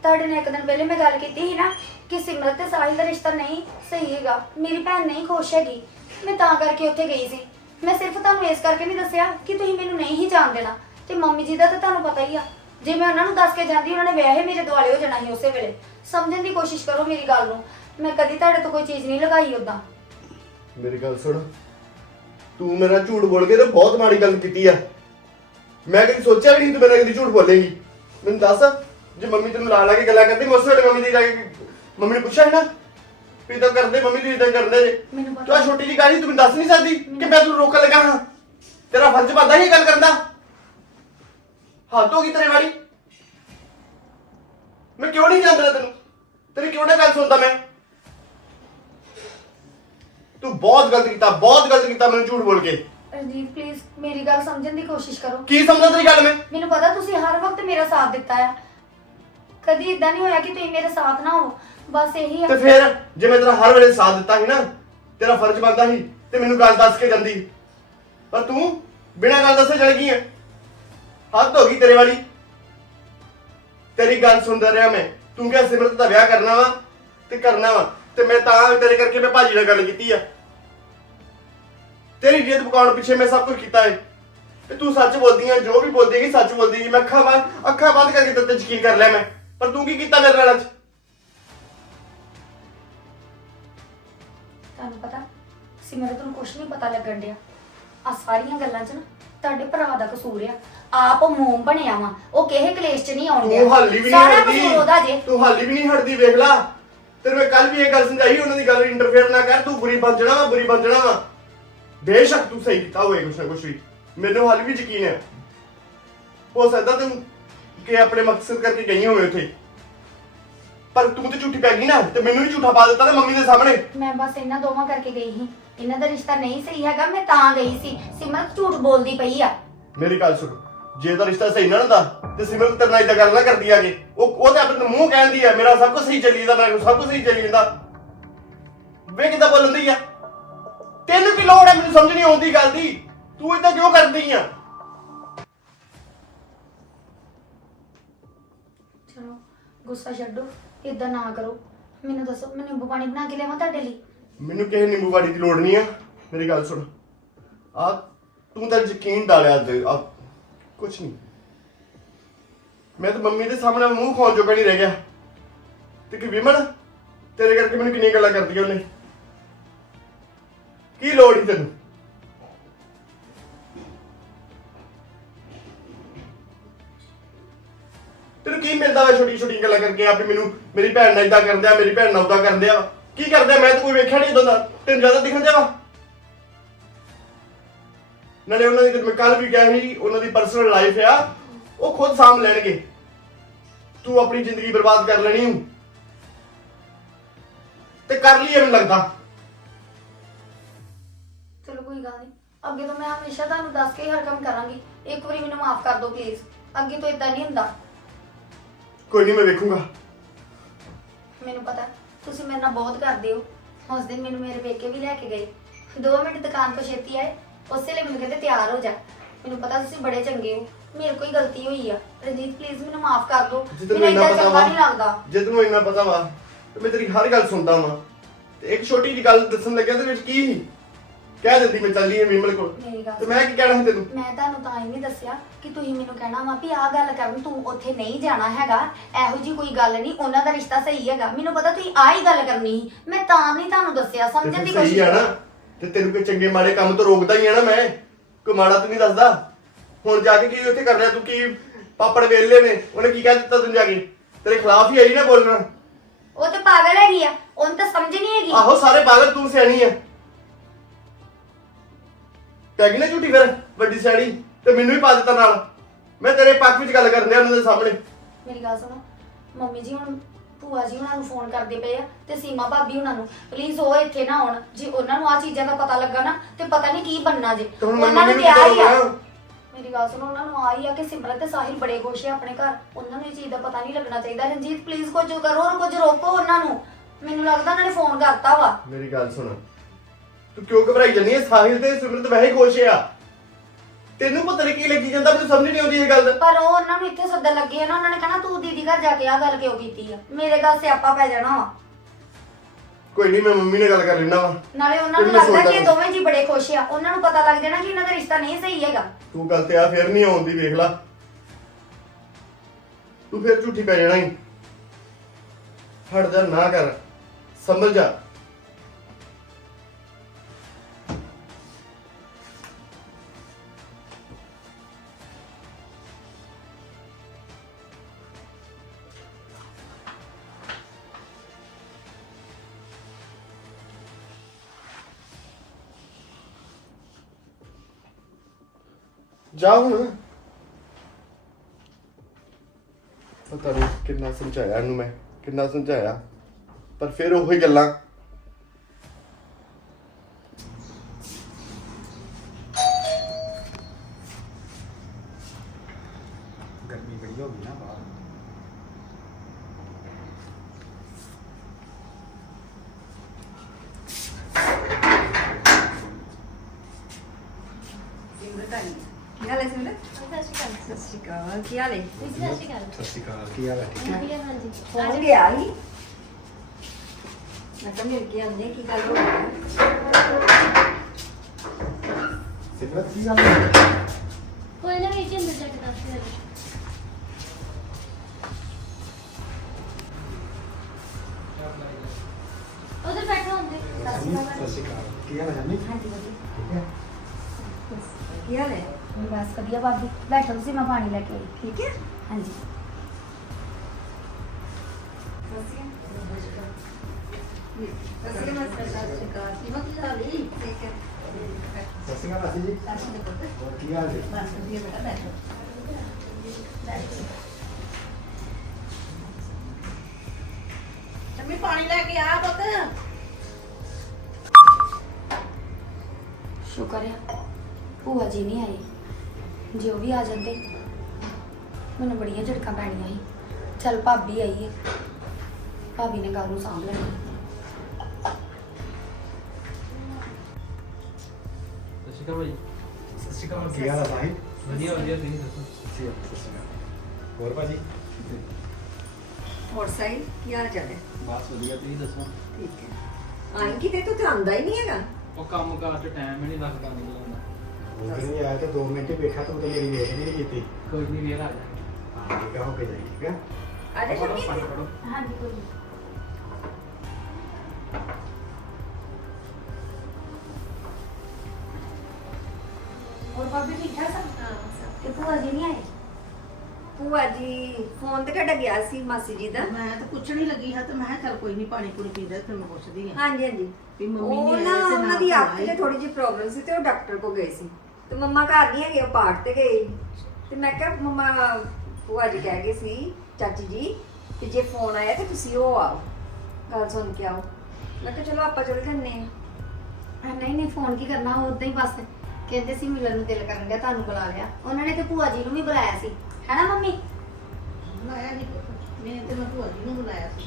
ਤੁਹਾਡੇ ਨਾਲ ਇੱਕ ਦਿਨ ਪਹਿਲੇ ਮੈਂ ਗੱਲ ਕੀਤੀ ਸੀ ਨਾ ਕਿ ਸਿਮਰਤ ਤੇ ਸਾਹਿਲ ਦਾ ਰਿਸ਼ਤਾ ਨਹੀਂ ਸਹੀ ਹੈਗਾ, ਮੇਰੀ ਭੈਣ ਨਹੀਂ ਖੁਸ਼ ਹੈਗੀ। ਮੈਂ ਤਾਂ ਕਰਕੇ ਉੱਥੇ ਗਈ ਸੀ। ਮੈਂ ਸਿਰਫ ਤੁਹਾਨੂੰ ਇਸ ਕਰਕੇ ਨਹੀਂ ਦੱਸਿਆ ਕਿ ਤੁਸੀਂ ਮੈਨੂੰ ਨਹੀਂ ਹੀ ਜਾਣ ਦੇਣਾ। ਤੇ ਮੰਮੀ ਜੀ ਦਾ ਤਾਂ ਤੁਹਾਨੂੰ ਪਤਾ ਹੀ ਆ, ਜੇ ਮੈਂ ਉਹਨਾਂ ਨੂੰ ਦੱਸ ਕੇ ਜਾਂਦੀ, ਉਹਨਾਂ ਨੇ ਵਿਆਹੇ ਮੇਰੇ ਦੁਆਲੇ ਹੋ ਜਾਣਾ ਸੀ ਉਸੇ ਵੇਲੇ। ਸਮਝਣ ਦੀ ਕੋਸ਼ਿਸ਼ ਕਰੋ ਮੇਰੀ ਗੱਲ ਨੂੰ। ਮੈਂ ਕਦੀ ਤੁਹਾਡੇ ਤੋਂ ਕੋਈ ਚੀਜ਼ ਨਹੀਂ ਲਗਾਈ ਉਦਾਂ ਮੇਰੀ ਗੱਲ ਸੁਣ। ਤੂੰ ਮੇਰਾ ਝੂਠ ਬੋਲ ਕੇ ਤੇ ਬਹੁਤ ਮਾੜੀ ਗੱਲ ਕੀਤੀ ਆ। ਮੈਂ ਕਦੀ ਸੋਚਿਆ ਵੀ ਨਹੀਂ ਤੂੰ ਮੇਰਾ ਕਦੀ ਝੂਠ ਬੋਲੇਂਗੀ। ਮੈਨੂੰ ਦੱਸ ਜੇ ਮੰਮੀ ਤੈਨੂੰ ਲਾ ਲਾ ਕੇ ਗੱਲਾਂ ਕਰਦੀ ਮੈਂ ਉਸੇ ਵੇਲੇ ਮੰਮੀ ਦੀ ਜਾ ਕੇ ਮੰਮੀ ਨੂੰ ਪੁੱਛਿਆ ਸੀ ਨਾ ਵੀ ਤਾਂ ਕਰਦੇ ਮੰਮੀ ਤੂੰ ਇਦਾਂ ਕਰਦੇ। ਜੇ ਮੈਨੂੰ ਤੂੰ ਪਤਾ ਆ ਛੋਟੀ ਜੀ ਗੱਲ ਸੀ ਤੂੰ ਮੈਨੂੰ ਦੱਸ ਨਹੀਂ ਸਕਦੀ ਕਿ ਮੈਂ ਤੈਨੂੰ ਰੋਕਣ ਲੱਗਾ ਹਾਂ। ਤੇਰਾ ਫਰਜ਼ ਬਣਦਾ ਹੀ ਗੱਲ ਕਰਨ ਦਾ। ਹੱਥ ਹੋ ਗਈ ਤੇਰੇ ਵਾਲੀ। ਮੈਂ ਕਿਉਂ ਨਹੀਂ ਜਾਂਦਾ ਤੈਨੂੰ? ਤੇਰੀ ਕਿਉਂ ਨਾ ਗੱਲ ਸੁਣਦਾ ਮੈਂ? ਤੂੰ ਬਹੁਤ ਗਲਤ ਕੀਤਾ ਬਹੁਤ ਗਲਤ ਕੀਤਾ ਮੈਨੂੰ ਝੂਠ ਬੋਲ ਕੇ। ਰਣਜੀਤ ਪਲੀਜ਼ ਮੇਰੀ ਗੱਲ ਸਮਝਣ ਦੀ ਕੋਸ਼ਿਸ਼ ਕਰੋ। ਕੀ ਸਮਝਦਾ ਤੇਰੀ ਗੱਲ ਮੈਂ? ਮੈਨੂੰ ਪਤਾ ਤੁਸੀਂ ਹਰ ਵਕਤ ਮੇਰਾ ਸਾਥ ਦਿੱਤਾ ਆ। ਕਦੀ ਇਦਾਂ ਨਹੀਂ ਹੋਇਆ ਕਿ ਤੁਸੀਂ ਮੇਰੇ ਸਾਥ ਨਾ ਹੋ। ਬਸ ਇਹੀ ਤੇ ਫਿਰ ਜੇ ਮੈਂ ਤੇਰਾ ਹਰ ਵੇਲੇ ਸਾਥ ਦਿੱਤਾ ਸੀ ਨਾ ਤੇਰਾ ਫਰਜ਼ ਬਣਦਾ ਸੀ ਤੇ ਮੈਨੂੰ ਗੱਲ ਦੱਸ ਕੇ ਜਾਂਦੀ। ਪਰ ਤੂੰ ਬਿਨਾਂ ਗੱਲ ਦੱਸੇ ਚਲ ਗਈ ਹੈ ਹੱਦ ਹੋ ਗਈ ਤੇਰੇ ਵਾਲੀ। ਤੇਰੀ ਗੱਲ ਸੁਣਦਾ ਰਿਹਾ ਮੈਂ। ਤੂੰ ਕਿਹਾ ਸਿਮਰਤ ਦਾ ਵਿਆਹ ਕਰਨਾ ਵਾ ਤੇ ਕਰਨਾ ਵਾ। ਤੇ ਮੈਂ ਤਾਂ ਤੇਰੇ ਕਰਕੇ ਮੈਂ ਭਾਜੀ ਨਾਲ ਗੱਲ ਕੀਤੀ ਆ। ਤੇਰੀ ਜਿੱਦ ਪਕਾਉਣ ਪਿੱਛੇ ਮੈਂ ਸਭ ਕੁਝ ਕੀਤਾ ਹੈ ਤੇ ਤੂੰ ਸੱਚ ਬੋਲਦੀ ਆ ਜੋ ਵੀ ਬੋਲਦੀ ਹੈਗੀ ਸੱਚ ਬੋਲਦੀ ਹੈਗੀ। ਮੈਂ ਅੱਖਾਂ ਬੰਦ ਅੱਖਾਂ ਬੰਦ ਕਰਕੇ ਤੇਰੇ ਤੇ ਯਕੀਨ ਕਰ ਲਿਆ ਮੈਂ। ਪਰ ਤੂੰ ਕੀ ਕੀਤਾ ਮੇਰੇ ਨਾਲ ਅੱਜ? ਤੁਹਾਨੂੰ ਪਤਾ ਸਿਮਰਤ ਨੂੰ ਕੁਝ ਨਹੀਂ ਪਤਾ ਲੱਗਣ ਡਿਆ। ਆ ਸਾਰੀਆਂ ਗੱਲਾਂ 'ਚ ਨਾ ਤੁਹਾਡੇ ਭਰਾ ਦਾ ਕਸੂਰ ਆ। ਆਪ ਉਹ ਮੋਮ ਬਣਿਆ ਵਾ। ਉਹ ਕਿਸੇ ਕਲੇਸ਼ 'ਚ ਨਹੀਂ ਆਉਣ ਡਿਆ। ਤੂੰ ਹਾਲੀ ਵੀ ਨਹੀਂ ਸਾਰਾ ਹਟਦੀ। ਕਸੂਰ ਉਹਦਾ ਜੇ। ਤੂੰ ਹਾਲੀ ਵੀ ਨਹੀਂ ਹਟਦੀ ਵੇਖ ਲਾ। ਤੈਨੂੰ ਮੈਂ ਕੱਲ ਵੀ ਇਹ ਗੱਲ ਸਮਝਾਈ ਉਹਨਾਂ ਦੀ ਗੱਲ ਇੰਟਰਫੇਅਰ ਨਾ ਕਰ ਤੂੰ ਬੁਰੀ ਬਣ ਜਾਣਾ ਵਾ ਬੁਰੀ ਬਣ ਜਾਣਾ ਵਾ। ਬੇਸ਼ੱਕ ਤੂੰ ਸਹੀ ਕੀਤਾ ਹੋਵੇ ਕੁਛ ਨਾ ਕੁਛ ਵੀ। ਮੈਨੂੰ ਹਾਲੀ ਵੀ ਯਕੀਨ ਹੈ। ਹੋ ਸਕਦਾ ਤੂੰ ਕਿ ਆਪਣੇ ਮਕਸਦ ਕਰਕੇ ਗਈ ਹੋਵੇ ਉੱਥੇ। ਪਰ ਤੂੰ ਤੇ ਝੂਠੀ ਪੈ ਗਈ ਨਾ ਤੇ ਮੈਨੂੰ ਵੀ ਝੂਠਾ ਪਾ ਦਿੱਤਾ ਤੇ ਮੰਮੀ ਦੇ ਸਾਹਮਣੇ। ਮੈਂ ਬਸ ਇਹਨਾਂ ਦੋਵਾਂ ਕਰਕੇ ਗਈ ਸੀ। ਇਹਨਾਂ ਦਾ ਰਿਸ਼ਤਾ ਨਹੀਂ ਸਹੀ ਹੈਗਾ ਮੈਂ ਤਾਂ ਗਈ ਸੀ। ਸਿਮਰਤ ਝੂਠ ਬੋਲਦੀ ਪਈ ਆ। ਮੇਰੀ ਗੱਲ ਸੁਣ। ਜੇ ਇਹਦਾ ਰਿਸ਼ਤਾ ਸਹੀ ਨਾ ਹੁੰਦਾ ਤੇ ਸਿਮਰਤ ਤੇਰੇ ਨਾਲ ਇਦਾਂ ਗੱਲ ਨਾ ਕਰਦੀ ਆਗੇ ਉਹ ਉਹ ਤੇ ਆਪਣੇ ਮੂੰਹ ਕਹਿੰਦੀ ਆ ਮੇਰਾ ਸਭ ਕੁਝ ਸਹੀ ਚੱਲੀ ਜਾਂਦਾ ਮੇਰਾ ਸਭ ਕੁਝ ਸਹੀ ਚੱਲੀ ਜਾਂਦਾ। ਵੇ ਕਿਦਾਂ ਬੋਲਦੀ ਆ? ਤੈਨੂੰ ਕੀ ਲੋੜ ਹੈ ਮੈਨੂੰ ਸਮਝ ਨਹੀਂ ਆਉਂਦੀ ਗੱਲ ਦੀ। ਤੂੰ ਇਦਾਂ ਕਿਉਂ ਕਰਦੀ ਆ? ਚਲੋ ਗੁੱਸਾ ਛੱਡੋ ਇਦਾਂ ਨਾ ਕਰੋ। ਮੈਨੂੰ ਦੱਸੋ ਮੈਂ ਨਿੰਬੂ ਪਾਣੀ ਬਣਾ ਕੇ ਲਿਆਵਾਂ ਤੁਹਾਡੇ ਲਈ? ਮੈਨੂੰ ਕਿਸੇ ਨਿੰਬੂ ਵਾੜੀ ਦੀ ਲੋੜ ਨਹੀਂ ਆ। ਮੇਰੀ ਗੱਲ ਸੁਣ। ਆ ਤੂੰ ਤਾਂ ਯਕੀਨ ਡਾਲਿਆ ਦੇ ਆ ਕੁਛ ਨਹੀਂ। ਮੈਂ ਤਾਂ ਮੰਮੀ ਦੇ ਸਾਹਮਣੇ ਮੂੰਹ ਖੋਲ ਜੋਗਾ ਨਹੀਂ ਰਹਿ ਗਿਆ। ਤੇ ਕਿ ਵਿਮਨ ਤੇਰੇ ਕਰਕੇ ਮੈਨੂੰ ਕਿੰਨੀਆਂ ਗੱਲਾਂ ਕਰਦੀਆਂ ਉਹਨੇ? ਕੀ ਲੋੜ ਹੀ ਤੈਨੂੰ? ਤੈਨੂੰ ਕੀ ਮਿਲਦਾ ਵਾ ਛੋਟੀ ਛੋਟੀ ਗੱਲਾਂ ਕਰਕੇ ਆ ਮੈਨੂੰ? ਮੇਰੀ ਭੈਣ ਨਾਲ ਇਦਾਂ ਕਰਦੇ ਆ ਮੇਰੀ ਭੈਣ ਨਾਲ ਉਦਾਂ ਕਰਦੇ ਆ ਕੀ ਕਰਦੇ? ਆ? ਮੈਂ ਤਾਂ ਕੋਈ ਵੇਖਿਆ ਨਹੀਂ ਉਦੋਂ ਦਾ। ਤੈਨੂੰ ਜ਼ਿਆਦਾ ਦਿਖਣ ਦਿਆ ਵਾ? ਨਾਲੇ ਉਹਨਾਂ ਦੀ ਮੈਂ ਕੱਲ ਵੀ ਕਿਹਾ ਸੀ ਉਹਨਾਂ ਦੀ ਪਰਸਨਲ ਲਾਈਫ ਆ ਉਹ ਖੁਦ ਸਾਂਭ ਲੈਣਗੇ। ਤੂੰ ਆਪਣੀ ਜ਼ਿੰਦਗੀ ਬਰਬਾਦ ਕਰ ਲੈਣੀ ਹੂੰ ਤੇ ਕਰ ਲਈ ਮੈਨੂੰ ਲੱਗਦਾ। ਚਲੋ ਕੋਈ ਗੱਲ ਨਹੀਂ ਅੱਗੇ ਤੋਂ ਮੈਂ ਹਮੇਸ਼ਾ ਤੁਹਾਨੂੰ ਦੱਸ ਕੇ ਹੀ ਹਰ ਕੰਮ ਕਰਾਂਗੀ। ਇੱਕ ਵਾਰੀ ਮੈਨੂੰ ਮਾਫ ਕਰ ਦਿਓ ਪਲੀਜ਼ ਅੱਗੇ ਤੋਂ ਇਦਾਂ ਨਹੀਂ ਹੁੰਦਾ। ਕੋਈ ਨਹੀਂ ਮੈਂ ਵੇਖੂੰਗਾ। ਮੈਨੂੰ ਪਤਾ ਤੁਸੀਂ ਮੇਰੇ ਨਾਲ ਬਹੁਤ ਕਰਦੇ ਹੋ। ਉਸ ਦਿਨ ਮੈਨੂੰ ਮੇਰੇ ਪੇਕੇ ਵੀ ਲੈ ਕੇ ਗਏ। 2 ਮਿੰਟ ਦੁਕਾਨ ਤੋਂ ਛੇਤੀ ਆਏ। ਉਸੇ ਲਈ ਮੈਨੂੰ ਕਹਿੰਦੇ ਤਿਆਰ ਹੋ ਜਾ। ਮੈਨੂੰ ਪਤਾ ਤੁਸੀਂ ਬੜੇ ਚੰਗੇ ਹੋ। ਮੇਰੇ ਕੋਈ ਗਲਤੀ ਹੋਈ ਆ। ਰਣਜੀਤ ਪਲੀਜ਼ ਮੈਨੂੰ ਮਾਫ ਕਰ ਦਿਓ। ਜੇ ਤੈਨੂੰ ਮੈਨੂੰ ਇੰਨਾ ਪਤਾ ਚੰਗਾ ਵਾ ਨਹੀਂ ਲੱਗਦਾ। ਜੇ ਤੈਨੂੰ ਇੰਨਾ ਪਤਾ ਵਾ ਤੇ ਮੈਂ ਤੇਰੀ ਹਰ ਗੱਲ ਸੁਣਦਾ ਵਾਂ। ਤੇ ਇੱਕ ਛੋਟੀ ਜਿਹੀ ਗੱਲ ਦੱਸਣ ਲੱਗਿਆ ਤੇ ਵਿੱਚ ਕੀ ਸੀ? ਕਹਿ ਦਿੰਦੀ ਮੈਂ ਚੱਲੀ ਹਾਂ ਵਿਮਲ ਕੋਲ। ਮੇਰੀ ਗੱਲ ਤੇ ਮੈਂ ਕੀ ਕਹਿਣਾ ਸੀ ਤੈਨੂੰ? ਮੈਂ ਤੁਹਾਨੂੰ ਤਾਂ ਇਹ ਨਹੀਂ ਦੱਸਿਆ ਕਿ ਤੁਸੀਂ ਮੈਨੂੰ ਕਹਿਣਾ ਵਾ ਵੀ ਆਹ ਗੱਲ ਕਰਨ ਤੂੰ ਉੱਥੇ ਨਹੀਂ ਜਾਣਾ ਹੈਗਾ। ਇਹੋ ਜੀ ਕੋਈ ਗੱਲ ਨਹੀਂ ਉਹਨਾਂ ਦਾ ਰਿਸ਼ਤਾ ਸਹੀ ਹੈਗਾ। ਮੈਨੂੰ ਪਤਾ ਤੁਸੀਂ ਆਹ ਹੀ ਗੱਲ ਕਰਨੀ ਸੀ। ਮੈਂ ਤਾਂ ਨਹੀਂ ਤੁਹਾਨੂੰ ਦੱਸਿਆ ਤੇ ਸਮਝਣ ਦੀ ਫਿਰ ਕੋਸ਼ਿਸ਼ ਸਹੀ ਆ ਨਾ। ਤੇ ਤੈਨੂੰ ਕੋਈ ਚੰਗੇ ਮਾੜੇ ਕੰਮ ਤੋਂ ਰੋਕਦਾ ਹੀ ਆ ਨਾ ਮੈਂ। ਕੋਈ ਮਾੜਾ ਤੂੰ ਨਹੀਂ ਦੱਸਦਾ। ਹੁਣ ਜਾ ਕੇ ਕੀ ਉੱਥੇ ਕਰ ਰਿਹਾ ਤੂੰ ਕੀ ਪਾਪੜ ਵੇਲੇ ਨੇ? ਉਹਨੇ ਕੀ ਕਹਿ ਦਿੱਤਾ ਤੈਨੂੰ ਜਾ ਕੇ? ਤੇਰੇ ਖਿਲਾਫ ਹੀ ਆਈ ਨਾ ਬੋਲਣਾ। ਉਹ ਤੇ ਪਾਗਲ ਹੈਗੀ ਆ। ਉਹਨੂੰ ਤਾਂ ਸਮਝ ਨਹੀਂ ਹੈਗੀ। ਆਹੋ ਸਾਰੇ ਪਾਗਲ ਤੂੰ ਸਿਆਣੀ ਆ। ਪੈ ਗਈ ਨਾ ਝੂਠੀ ਫਿਰ ਵੱਡੀ ਸਿਆਣੀ। ਤੇ ਮੈਨੂੰ ਵੀ ਪਾ ਦਿੱਤਾ ਨਾਲ। ਮੈਂ ਤੇਰੇ ਪੱਖ ਵਿੱਚ ਗੱਲ ਕਰਨ ਡਿਆ ਉਹਨਾਂ ਦੇ ਸਾਹਮਣੇ। ਮੇਰੀ ਗੱਲ ਸੁਣੋ। ਮੰਮੀ ਜੀ ਹੁਣ ਭੂਆ ਜੀ ਉਹਨਾਂ ਨੂੰ ਫੋਨ ਕਰਦੇ ਪਏ ਆ ਤੇ ਸੀਮਾ ਭਾਬੀ ਉਹਨਾਂ ਨੂੰ ਪਲੀਜ਼ ਉਹ ਇੱਥੇ ਨਾ ਆਉਣ ਜੇ ਉਹਨਾਂ ਨੂੰ ਆ ਚੀਜ਼ਾਂ ਦਾ ਪਤਾ ਲੱਗਾ ਨਾ ਤੇ ਪਤਾ ਨਹੀਂ ਕੀ ਬੰਨਾ ਜੇ। ਤੇ ਹੁਣ ਮੰਮੀ ਨੂੰ ਨੂੰ ਤੇ ਆ ਹੀ ਆ। ਕਰਾਂ ਮੇਰੀ ਗੱਲ ਸੁਣੋ ਉਹਨਾਂ ਨੂੰ ਆ ਹੀ ਆ ਕਿ ਸਿਮਰਤ ਤੇ ਸਾਹਿਲ ਬੜੇ ਖੁਸ਼ ਆ ਆਪਣੇ ਘਰ। ਉਹਨਾਂ ਨੂੰ ਇਹ ਚੀਜ਼ ਦਾ ਪਤਾ ਨਹੀਂ ਲੱਗਣਾ ਚਾਹੀਦਾ। ਰਣਜੀਤ ਪਲੀਜ਼ ਕੁਝ ਕਰੋ ਔਰ ਕੁਝ ਰੋਕੋ ਉਹਨਾਂ ਨੂੰ। ਮੈਨੂੰ ਲੱਗਦਾ ਉਹਨਾਂ ਨੇ ਫੋਨ ਕਰਤਾ ਵਾ। ਮੇਰੀ ਗੱਲ ਸੁਣ। ਤੂੰ ਕਿਉਂ ਘਬਰਾਈ ਜਾਂਦੀ ਹੈ ਸਾਹਿਲ ਤੇ ਸਿਮਰਤ ਵੈਸੇ ਹੀ ਖੁਸ਼ ਆ। ਤੈਨੂੰ ਪਤਾ ਨਹੀਂ ਕੀ ਲੱਗੀ ਜਾਂਦਾ ਮੈਨੂੰ ਸਮਝ ਨਹੀਂ ਆਉਂਦੀ ਇਹ ਗੱਲ। ਦਾ ਪਰ ਉਹ ਉਹਨਾਂ ਨੂੰ ਇੱਥੇ ਸੱਦਣ ਲੱਗੇ ਆ ਨਾ ਉਹਨਾਂ ਨੇ ਕਹਿਣਾ ਤੂੰ ਦੀਦੀ ਘਰ ਜਾ ਕੇ ਆ ਗੱਲ ਕਿਉਂ ਕੀਤੀ ਆ? ਮੇਰੇ ਗੱਲ ਸਿਆਪਾ ਪੈ ਜਾਣਾ ਵਾ। ਕੋਈ ਨਹੀਂ ਮੈਂ ਮੰਮੀ ਨਾਲ ਗੱਲ ਕਰ ਲੈਣਾ ਵਾ। ਨਾਲੇ ਉਹਨਾਂ ਨੂੰ ਲੱਗਦਾ ਕਿ ਇਹ ਦੋਵੇਂ ਜੀ ਬੜੇ ਖੁਸ਼ ਆ। ਉਹਨਾਂ ਨੂੰ ਪਤਾ ਲੱਗ ਜਾਣਾ ਕਿ ਇਹਨਾਂ ਦਾ ਰਿਸ਼ਤਾ ਨਹੀਂ ਸਹੀ ਹੈਗਾ। ਤੂੰ ਗੱਲ ਤੇ ਆ ਫੇਰ ਨਹੀਂ ਆਉਂਦੀ ਵੇਖ ਲਾ। ਤੂੰ ਫੇਰ ਝੂਠੀ ਪੈ ਜਾਣਾ ਹੀ ਹਟ ਜਾ ਨਾ ਕਰ। ਸਮਝ ਜਾ। ਜਾ ਹੁਣ। ਪਤਾ ਨਹੀਂ ਕਿੰਨਾ ਸਮਝਾਇਆ ਇਹਨੂੰ ਮੈਂ ਕਿੰਨਾ ਸਮਝਾਇਆ। ਪਰ ਫਿਰ ਉਹੀ ਗੱਲਾਂ ਗਰਮੀ ਬੜੀ ਹੋ ਗਈ ਨਾ ਬਾਹਰ ਸਿਮਰਤ ਆਈ ਕੀ ਹਾਲ ਹੈ ਸਿਮਰਤ ਸਤਿ ਸ਼੍ਰੀ ਅਕਾਲ ਕੀ ਹਾਲ ਹੈ ਸਤਿ ਸ਼੍ਰੀ ਅਕਾਲ ਕੀ ਹਾਲ ਹੈ ਠੀਕ ਹੈ ਫੋਨ ਗਿਆ ਹੀ ਮੈਂ ਤਾਂ ਮਿਲ ਕੇ ਆਉਂਦੇ ਕੀ ਗੱਲ ਹੋ ਗਈ ਸਿਮਰਤ ਕੀ ਗੱਲ ਹੈ ਕੋਈ ਨਾ ਵੀਰ ਜੀ ਅੰਦਰ ਜਾ ਕੇ ਦੱਸ ਦਿਓ ਉਧਰ ਬੈਠੋ ਹੁੰਦੇ ਸਤਿ ਸ਼੍ਰੀ ਅਕਾਲ ਕੀ ਹਾਲ ਹੈ ਜੰਮੀ ਹਾਂਜੀ ਵਧੀਆ ਠੀਕ ਹੈ ਕੀ ਹਾਲ ਹੈ ਬਸ ਵਧੀਆ ਭਾਬੀ ਬੈਠੋ ਤੁਸੀਂ ਮੈਂ ਪਾਣੀ ਲੈ ਕੇ ਆਈ। ਠੀਕ ਹੈ? ਹਾਂਜੀ। ਸਤਿ ਸ਼੍ਰੀ ਅਕਾਲ। ਸੀਮਾ ਕੀ ਹਾਲ ਹੈ? ਠੀਕ ਹੈ। ਸਤਿ ਸ਼੍ਰੀ ਅਕਾਲ ਮਾਸੀ ਜੀ। ਹੋਰ ਕੀ ਹਾਲ ਹੈ? ਬਸ ਵਧੀਆ ਬੇਟਾ ਬੈਠੋ। ਸ਼ਮੀ ਪਾਣੀ ਲੈ ਕੇ ਆ ਪੁੱਤ। ਸ਼ੁਕਰ ਹੈ ਭੂਆ ਜੀ ਨਹੀਂ ਆਏ ਜੇ ਉਹ ਵੀ ਆ ਜਾਂਦੇ। ਮੈਨੂੰ ਬੜੀਆਂ ਝਟਕਾਂ ਪੈਣੀਆਂ ਸੀ। ਚੱਲ ਭਾਬੀ ਆਈ ਹੈ ਭਾਬੀ ਨੇ ਗੱਲ ਨੂੰ ਸਾਂਭ ਲੈਣਾ। ਸਤਿ ਸ਼੍ਰੀ ਅਕਾਲ ਭਾਈ। ਸਤਿ ਸ਼੍ਰੀ ਅਕਾਲ ਕੀ ਹਾਲ ਹੈ ਭਾਈ? ਵਧੀਆ ਵਧੀਆ ਤੁਸੀਂ ਦੱਸੋ? ਅਕਾਲ ਸਤਿ ਸ਼੍ਰੀ ਅਕਾਲ। ਹੋਰ ਭਾਜੀ? ਹੋਰ ਸਾਈ ਕੀ ਹਾਲ ਚਾਲ ਹੈ? ਬਸ ਵਧੀਆ ਤੁਸੀਂ ਦੱਸੋ? ਠੀਕ ਹੈ। ਆਈ ਕਿਤੇ? ਤੂੰ ਤੇ ਆਂਦਾ ਹੀ ਨਹੀਂ ਹੈਗਾ। ਉਹ ਕੰਮ ਕਾਰ ਚ ਟਾਈਮ ਹੀ ਨਹੀਂ ਲੱਗਦਾ ਨਿਕਲਣ ਦਾ ਉਹ ਦਿਨ ਵੀ ਆਇਆ ਤੇ 2 ਮਿੰਟ ਹੀ ਬੈਠਾ ਤੂੰ ਤੇ ਮੇਰੀ ਵੇਟ ਵੀ ਨਹੀਂ ਕੀਤੀ ਕੋਈ ਨਹੀਂ ਵੇਰ ਆ ਜਾ ਹਾਂ ਠੀਕ ਹੈ ਹੋ ਕੇ ਜਾਈ ਠੀਕ ਹੈ ਆ ਜਾ ਸ਼ਮੀ ਪਾਣੀ ਫੜੋ ਹਾਂਜੀ ਕੋਈ ਨੀ। ਹੋਰ ਭਾਬੀ ਠੀਕ ਠਾਕ ਸਭ ਤੇ ਭੂਆ ਜੀ ਨਹੀਂ ਆਏ ਭੂਆ ਜੀ ਫੋਨ ਤੇ ਤੁਹਾਡਾ ਗਿਆ ਸੀ ਮਾਸੀ ਜੀ ਦਾ ਮੈਂ ਤਾਂ ਪੁੱਛਣ ਹੀ ਲੱਗੀ ਹਾਂ ਤੇ ਮੈਂ ਕਿਹਾ ਚੱਲ ਕੋਈ ਨਹੀਂ ਪਾਣੀ ਪੂਣੀ ਪੀਂਦਾ ਤੈਨੂੰ ਪੁੱਛਦੀ ਹਾਂ ਹਾਂਜੀ ਹਾਂਜੀ ਵੀ ਮੰਮੀ ਉਹ ਨਹੀਂ ਨਾ ਆਏ ਤੇ ਉਹਨਾਂ ਦੀ ਨਾ ਅੱਖ 'ਚ ਥੋੜੀ ਜਿਹੀ ਪ੍ਰੋਬਲਮ ਸੀ ਤੇ ਉਹ ਡਾਕਟਰ ਕੋ ਗਏ ਸੀ ਤੇ ਮੰਮਾ ਘਰ ਨਹੀਂ ਹੈਗੇ ਉਹ ਪਾਠ ਤੇ ਗਏ। ਤੇ ਮੈਂ ਕਿਹਾ ਮੰਮਾ ਭੂਆ ਜੀ ਕਹਿ ਗਏ ਸੀ ਚਾਚੀ ਜੀ ਕਿ ਜੇ ਫੋਨ ਆਇਆ ਤੇ ਤੁਸੀਂ ਉਹ ਆਓ। ਗੱਲ ਸੁਣ ਕੇ ਆਓ। ਮੈਂ ਕਿਹਾ ਚਲੋ ਆਪਾਂ ਚਲੇ ਜੰਨੇ ਆ ਆ, ਨਹੀਂ ਨਹੀਂ ਫੋਨ ਕੀ ਕਰਨਾ ਉਦਾਂ ਹੀ ਬਸ। ਕਹਿੰਦੇ ਸੀ ਮਿਲਣ ਨੂੰ ਦਿਲ ਕਰਨ ਗਿਆ ਤੁਹਾਨੂੰ ਬੁਲਾ ਲਿਆ। ਉਹਨਾਂ ਨੇ ਤੇ ਭੂਆ ਜੀ ਨੂੰ ਵੀ ਬੁਲਾਇਆ ਸੀ। ਹੈਨਾ ਮੰਮੀ? ਬੁਲਾਇਆ ਨਹੀਂ ਮੈਂ ਤੇ ਮੈਂ ਭੂਆ ਜੀ ਨੂੰ ਬੁਲਾਇਆ ਸੀ।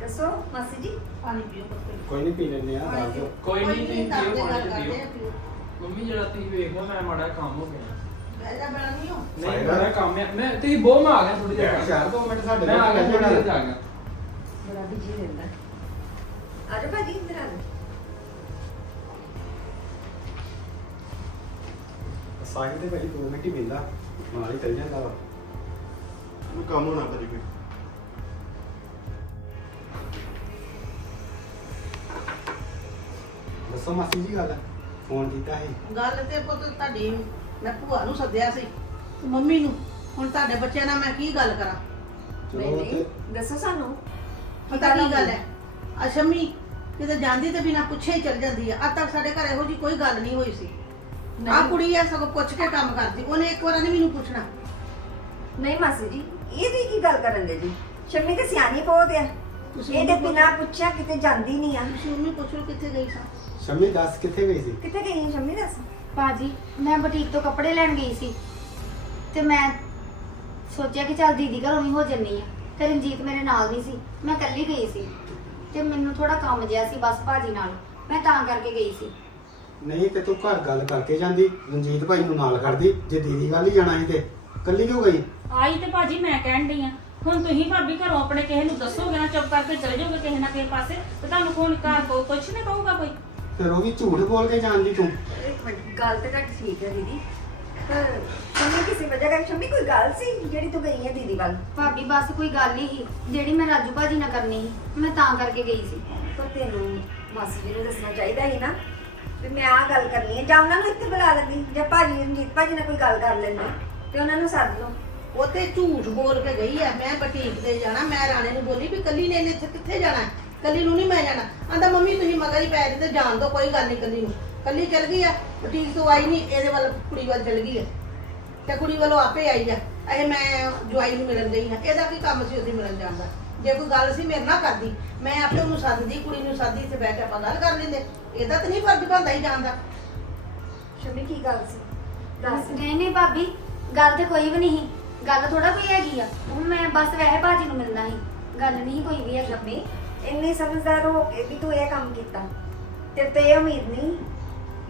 ਦੱਸੋ ਮਾਸੀ ਜੀ। ਪਾਣੀ ਪੀਓ ਕੋਈ ਨਹੀਂ ਪੀ ਲੈਂਦੇ ਆ ਦੱਸ ਦਿਓ। ਕੋਈ ਨਹੀਂ ਪੀਓ ਪਾਣੀ ਕਰਦੇ ਆ, ਪੀਓ ਪੀਓ। ਮੰਮੀ ਜਿਹੜਾ ਤੁਸੀਂ ਵੇਖ ਮੈਂ ਮਾੜਾ ਜਿਹਾ ਕੰਮ ਹੋ ਗਿਆ। ਬਹਿ ਜਾ ਬੈਠ ਨਹੀਂ ਹੋ। ਨਹੀਂ ਫਾਇਦਾ? ਮੇਰਾ ਕੰਮ ਹੈ। ਮੈਂ ਤੁਸੀਂ ਬਹੁਤ ਮੈਂ ਆ ਗਿਆ ਥੋੜੀ ਦੇਰ ਤੱਕ। ਚਾਰ ਦੋ ਮਿੰਟ ਸਾਡੇ ਮੈਂ ਆ ਗਿਆ ਥੋੜੀ ਦੇਰ 'ਚ ਆ ਗਿਆ ਬੜਾ ਬਿਜ਼ੀ ਰਹਿੰਦਾ। ਆ ਜਾ ਭਾਜੀ ਇੱਧਰ ਆ ਜਾਓ। ਸਾਹਿਲ ਤੇ ਭਾਈ 2 ਮਿੰਟ ਹੀ ਮਿਲਦਾ। ਨਾਲ ਹੀ ਚੱਲ ਜਾਂਦਾ ਵਾ। ਨੂੰ ਕੰਮ ਹੋਣਾ ਭਾਜੀ ਕੋਈ ਦੱਸੋ ਮਾਸੀ ਜੀ ਗੱਲ। ਫੋਨ ਕੀਤਾ ਸੀ? ਗੱਲ ਤੇ ਪੁੱਤ ਤੁਹਾਡੀ ਮੈਂ ਭੂਆ ਨੂੰ ਸੱਦਿਆ ਸੀ ਤੇ ਮੰਮੀ ਨੂੰ। ਹੁਣ ਤੁਹਾਡੇ ਬੱਚਿਆਂ ਨਾਲ ਮੈਂ ਕੀ ਗੱਲ ਕਰਾਂ? ਨਹੀਂ ਚਲੋ ਨਹੀਂ ਤੇ ਦੱਸੋ ਸਾਨੂੰ। ਪਤਾ ਕੀ ਗੱਲ ਹੈ? ਅਸ਼ਮੀ ਕਿਤੇ ਜਾਂਦੀ ਤੇ ਬਿਨਾ ਪੁੱਛੇ ਹੀ ਚਲ ਜਾਂਦੀ ਆ। ਅੱਜ ਤੱਕ ਸਾਡੇ ਘਰ ਇਹੋ ਜੀ ਕੋਈ ਗੱਲ ਨਹੀਂ ਹੋਈ ਸੀ। ਆ ਨਹੀਂ। ਕੁੜੀ ਐ ਸਗੋਂ ਪੁੱਛ ਕੇ ਕੰਮ ਕਰਦੀ। ਉਹਨੇ ਇੱਕ ਵਾਰ ਨਹੀਂ ਮੈਨੂੰ ਪੁੱਛਣਾ। ਨਹੀਂ ਮਾਸੀ ਜੀ ਇਹਦੀ ਕੀ ਗੱਲ ਕਰਨ ਦੇ ਜੀ? ਸ਼ਮੀ ਤੇ ਸਿਆਣੀ ਬਹੁਤ ਆ। ਤੁਸੀਂ ਇਹਦੇ ਉਹਨੂੰ ਬਿਨਾ ਪੁੱਛਿਆ ਕਿਤੇ ਜਾਂਦੀ ਨਹੀਂ ਆ। ਤੁਸੀਂ ਮੰਮੀ ਪੁੱਛੋ ਕਿੱਥੇ ਗਈ ਸਾਂ। ਸ਼ਮੀ ਦੱਸ ਕਿੱਥੇ ਗਈ ਸੀ? ਕਿੱਥੇ ਗਈ ਹੈ ਸ਼ਮੀ ਦੱਸ? ਭਾਜੀ ਮੈਂ ਬੁਟੀਕ ਤੋਂ ਕੱਪੜੇ ਲੈਣ ਗਈ ਸੀ। ਤੇ ਮੈਂ ਸੋਚਿਆ ਕਿ ਚੱਲ ਦੀਦੀ ਘਰੋਂ ਵੀ ਹੋ ਜੰਨੀ ਆ ਤੇ ਰਣਜੀਤ ਮੇਰੇ ਨਾਲ ਨਹੀਂ ਸੀ ਮੈਂ ਇਕੱਲੀ ਗਈ ਸੀ। ਤੇ ਮੈਨੂੰ ਥੋੜਾ ਕੰਮ ਜਿਹਾ ਸੀ ਬਸ ਭਾਜੀ ਨਾਲ ਮੈਂ ਤਾਂ ਕਰਕੇ ਗਈ ਸੀ। ਨਹੀਂ ਤੇ ਤੂੰ ਘਰ ਗੱਲ ਕਰਕੇ ਜਾਂਦੀ ਰਣਜੀਤ ਭਾਈ ਨੂੰ ਨਾਲ ਖੜਦੀ ਜੇ ਦੀਦੀ ਗੱਲ ਹੀ ਜਾਣਾ ਸੀ ਤੇ। ਕੱਲੀ ਕਿਉਂ ਗਈ? ਆਈ ਤੇ ਭਾਜੀ ਮੈਂ ਕਹਿਣ ਡਈ ਆ ਹੁਣ ਤੁਸੀਂ ਭਾਬੀ ਘਰੋਂ ਆਪਣੇ ਕਿਸੇ ਨੂੰ ਦੱਸੋਗੇ ਨਾ ਚੁੱਪ ਕਰਕੇ ਚਲੇ ਜਾਓਗੇ ਕਿਸੇ ਨਾ ਕਿਸੇ ਪਾਸੇ ਤੇ ਤੁਹਾਨੂੰ ਫੋਨ ਕਰ ਕੋ ਕੁਛ ਨਹੀਂ ਕਹੂਗਾ ਕੋਈ। ਫਿਰ ਉਹ ਵੀ ਝੂਠ ਬੋਲ ਕੇ ਜਾਂਦੀ ਤੂੰ। ਇੱਕ ਮਿੰਟ ਗੱਲ ਤੇ ਘੱਟ ਠੀਕ ਹੈ ਦੀਦੀ। ਪਰ ਸ਼ਮੀ ਕਿਸੇ ਵਜ੍ਹਾ ਕਰਕੇ ਸ਼ਮੀ ਕੋਈ ਗੱਲ ਸੀ ਜਿਹੜੀ ਤੂੰ ਗਈ ਹੈ ਦੀਦੀ ਵੱਲ? ਭਾਬੀ ਬਸ ਕੋਈ ਗੱਲ ਹੀ ਸੀ ਜਿਹੜੀ ਮੈਂ ਰਾਜੂ ਭਾਜੀ ਨਾਲ ਕਰਨੀ ਸੀ ਮੈਂ ਤਾਂ ਕਰਕੇ ਗਈ ਸੀ। ਪਰ ਤੈਨੂੰ ਮਾਸੀ ਜੀ ਨੂੰ ਦੱਸਣਾ ਚਾਹੀਦਾ ਸੀ ਨਾ ਵੀ ਮੈਂ ਆਹ ਗੱਲ ਕਰਨੀ ਹੈ। ਜਾਂ ਉਹਨਾਂ ਨੂੰ ਇੱਥੇ ਬੁਲਾ ਲੈਂਦੀ ਜਾਂ ਭਾਜੀ ਰਣਜੀਤ ਭਾਜੀ ਨਾਲ ਕੋਈ ਗੱਲ ਕਰ ਲੈਂਦੀ ਤੇ ਉਹਨਾਂ ਨੂੰ ਸੱਦ ਲਓ ਉਹ ਤੇ ਝੂਠ ਬੋਲ ਕੇ ਗਈ ਆ ਮੈਂ ਬੁਟੀਕ ਤੇ ਜਾਣਾ ਮੈਂ ਰਾਣੇ ਨੂੰ ਬੋਲੀ ਵੀ ਕੱਲੀ ਨੇ ਇਹਨੇ ਇੱਥੇ ਕਿੱਥੇ ਜਾਣਾ ਹੈ? ਕੱਲੀ ਨੂੰ ਨਹੀਂ ਮੈਂ ਜਾਣਾ। ਆਂਦਾ, ਮੰਮੀ, ਤੁਸੀਂ ਮਗਰ ਹੀ ਪੈ ਜਿੱਤੇ ਜਾਣ ਦੋ ਕੋਈ ਗੱਲ ਨਹੀਂ ਕੱਲੀ ਨੂੰ। ਕੱਲੀ ਚਲ ਗਈ ਆ, ਬੁਟੀਕ ਤੋਂ ਆਈ ਨਹੀਂ, ਇਹਦੇ ਵੱਲ ਕੁੜੀ ਵੱਲ ਚਲ ਗਈ ਆ। ਤੇ ਕੁੜੀ ਵੱਲੋਂ ਆਪੇ ਆਈ ਆ। ਅਜੇ ਮੈਂ ਜਵਾਈ ਨੂੰ ਮਿਲਣ ਗਈ ਹਾਂ ਇਹਦਾ ਕੀ ਕੰਮ ਸੀ ਉਹਦੀ ਮਿਲਣ ਜਾਣ ਜੇ ਕੋਈ ਗੱਲ ਸੀ, ਮੇਰੇ ਨਾਲ ਕਰਦੀ। ਮੈਂ ਆਪੇ ਉਹਨੂੰ ਸੱਦਦੀ, ਕੁੜੀ ਨੂੰ ਸੱਦਦੀ, ਇੱਥੇ ਬੈਠ ਕੇ ਆਪਾਂ ਗੱਲ ਕਰ ਲੈਂਦੇ। ਇਹਦਾ ਤਾਂ ਨਹੀਂ ਫਰਜ਼ ਬਣਦਾ ਹੀ ਜਾਣ ਸ਼ਮੀ, ਕੀ ਗੱਲ ਸੀ? ਦੱਸ। ਨਹੀਂ ਨਹੀਂ, ਭਾਬੀ, ਗੱਲ ਤੇ ਕੋਈ ਵੀ ਨਹੀਂ ਗੱਲ ਥੋੜਾ ਕੋਈ ਹੈਗੀ ਆ। ਹੁਣ ਮੈਂ ਬਸ ਵੈਸੇ ਭਾਜੀ ਨੂੰ ਮਿਲਣਾ ਸੀ। ਗੱਲ ਨਹੀਂ ਕੋਈ ਵੀ ਹੈਗੀ। ਸ਼ਮੀ ਇੰਨੀ ਸਮਝਦਾਰ ਹੋ ਕੇ ਵੀ ਤੂੰ ਇਹ ਕੰਮ ਕੀਤਾ। ਤੇ ਤੇ ਇਹ ਉਮੀਦ ਨਹੀਂ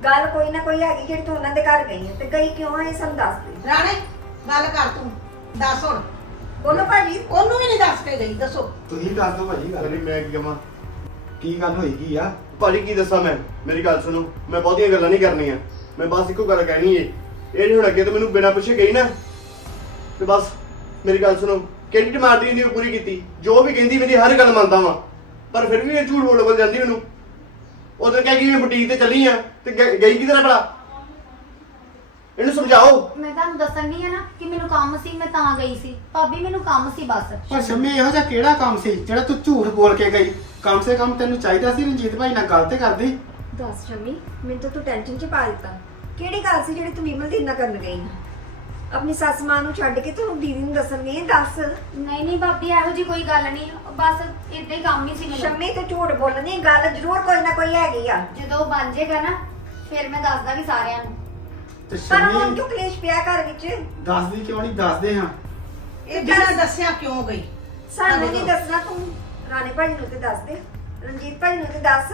ਗੱਲ ਕੋਈ ਨਾ ਕੋਈ ਹੈਗੀ ਜਿਹੜੀ ਤੂੰ ਉਹਨਾਂ ਦੇ ਘਰ ਗਈ ਹੈ ਤੇ ਗਈ ਕਿਉਂ ਹੈ ਇਹ ਸਾਨੂੰ ਦੱਸ ਦੇ। ਰਾਣੇ ਗੱਲ ਕਰ ਤੂੰ ਦੱਸ ਹੁਣ। ਬੋਲੋ ਭਾਜੀ। ਉਹਨੂੰ ਵੀ ਨਹੀਂ ਦੱਸ ਕੇ ਗਈ ਦੱਸੋ। ਤੁਸੀਂ ਦੱਸ ਦਿਓ ਭਾਜੀ ਗੱਲ। ਅਰੇ ਮੈਂ ਕੀ ਕਹਾਂ ਕੀ ਗੱਲ ਹੋਈ ਕੀ ਆ? ਭਾਜੀ ਕੀ ਦੱਸਾਂ ਮੈਂ? ਮੇਰੀ ਗੱਲ ਸੁਣੋ ਮੈਂ ਬਹੁਤੀਆਂ ਗੱਲਾਂ ਨਹੀਂ ਕਰਨੀਆਂ। ਮੈਂ ਬਸ ਇੱਕੋ ਗੱਲ ਕਹਿਣੀ ਏ। ਇਹ ਨਹੀਂ ਹੁਣ ਅੱਗੇ ਤੇ ਮੈਨੂੰ ਬਿਨਾਂ ਪੁੱਛੇ ਗਈ ਨਾ। ਤੇ ਬਸ ਮੇਰੀ ਗੱਲ ਸੁਣੋ ਕਿਹੜੀ ਡਿਮਾਂਡ ਨਹੀਂ ਪੂਰੀ ਕੀਤੀ? ਜੋ ਵੀ ਕਹਿੰਦੀ ਮੇਰੀ ਹਰ ਗੱਲ ਮੰਨਦਾ ਵਾਂ। ਪਰ ਫਿਰ ਵੀ ਇਹ ਝੂਠ ਬੋਲ ਬੋਲ ਜਾਂਦੀ ਮੈਨੂੰ ਉਦੋਂ ਕਹਿ ਗਈ ਮੈਂ ਬੁਟੀਕ ਤੇ ਚੱਲੀ ਆ ਤੇ ਗ- ਗਈ ਕਿਧਰ ਭਲਾ? ਇਹਨੂੰ ਸਮਝਾਓ। ਮੈਂ ਤੁਹਾਨੂੰ ਦੱਸਣੀ ਆ ਨਾ ਕਿ ਮੈਨੂੰ ਕੰਮ ਸੀ ਮੈਂ ਤਾਂ ਗਈ ਸੀ। ਭਾਬੀ ਮੈਨੂੰ ਕੰਮ ਸੀ ਬਸ। ਪਰ ਸ਼ਮੀ ਇਹੋ ਜਿਹਾ ਕਿਹੜਾ ਕੰਮ ਸੀ ਜਿਹੜਾ ਤੂੰ ਝੂਠ ਬੋਲ ਕੇ ਗਈ? ਕਮ ਸੇ ਕਮ ਤੈਨੂੰ ਚਾਹੀਦਾ ਸੀ ਰਣਜੀਤ ਭਾਈ ਨਾਲ ਗੱਲ ਤੇ ਕਰਦੀ। ਦੱਸ ਸ਼ਮੀ ਮੈਨੂੰ ਤਾਂ ਤੂੰ ਟੈਨਸ਼ਨ ਚ ਪਾ ਦਿੱਤਾ। ਕਿਹੜੀ ਗੱਲ ਸੀ ਜਿਹੜੀ ਤੂੰ ਵਿਮਲ ਦੀ ਨਾ ਕਰਨ ਗਈ? ਆਪਣੀ ਸੱਸ ਮਾਂ ਨੂੰ ਛੱਡ ਕੇ ਤੂੰ ਦੀਦੀ ਨੂੰ ਦੱਸਣ ਗਈ ਦੱਸ। ਨਹੀਂ ਨਹੀਂ ਭਾਬੀ ਇਹੋ ਜੀ ਕੋਈ ਗੱਲ ਨਹੀਂ। ਬਸ ਇਦਾਂ ਹੀ ਕੰਮ ਹੀ ਸੀ ਸ਼ਮੀ ਤੇ ਝੂਠ ਬੋਲਣੀ ਗੱਲ ਜ਼ਰੂਰ ਕੋਈ ਨਾ ਕੋਈ ਹੈਗੀ ਆ। ਜਦੋਂ ਉਹ ਬਣ ਜਾਏਗਾ ਨਾ ਫਿਰ ਮੈਂ ਦੱਸ ਦਾਂਗੀ ਸਾਰਿਆਂ ਨੂੰ। ਤੇ ਪਰ ਹੁਣ ਸ਼ਮੀ ਕਿਉਂ ਕਲੇਸ਼ ਪਿਆ ਘਰ ਵਿੱਚ? ਦੱਸਦੀ ਕਿਉਂ ਨਹੀਂ? ਦੱਸਦੇ ਹਾਂ। ਇਹ ਬਿਨਾਂ ਦੱਸਿਆ ਕਿਉਂ ਗਈ? ਸਾਨੂੰ ਨਹੀਂ ਦੱਸਣਾ ਤੂੰ। ਰਾਣੇ ਭਾਜੀ ਨੂੰ ਤੇ ਦੱਸ ਦੇ। ਰਣਜੀਤ ਭਾਜੀ ਨੂੰ ਤੇ ਦੱਸ।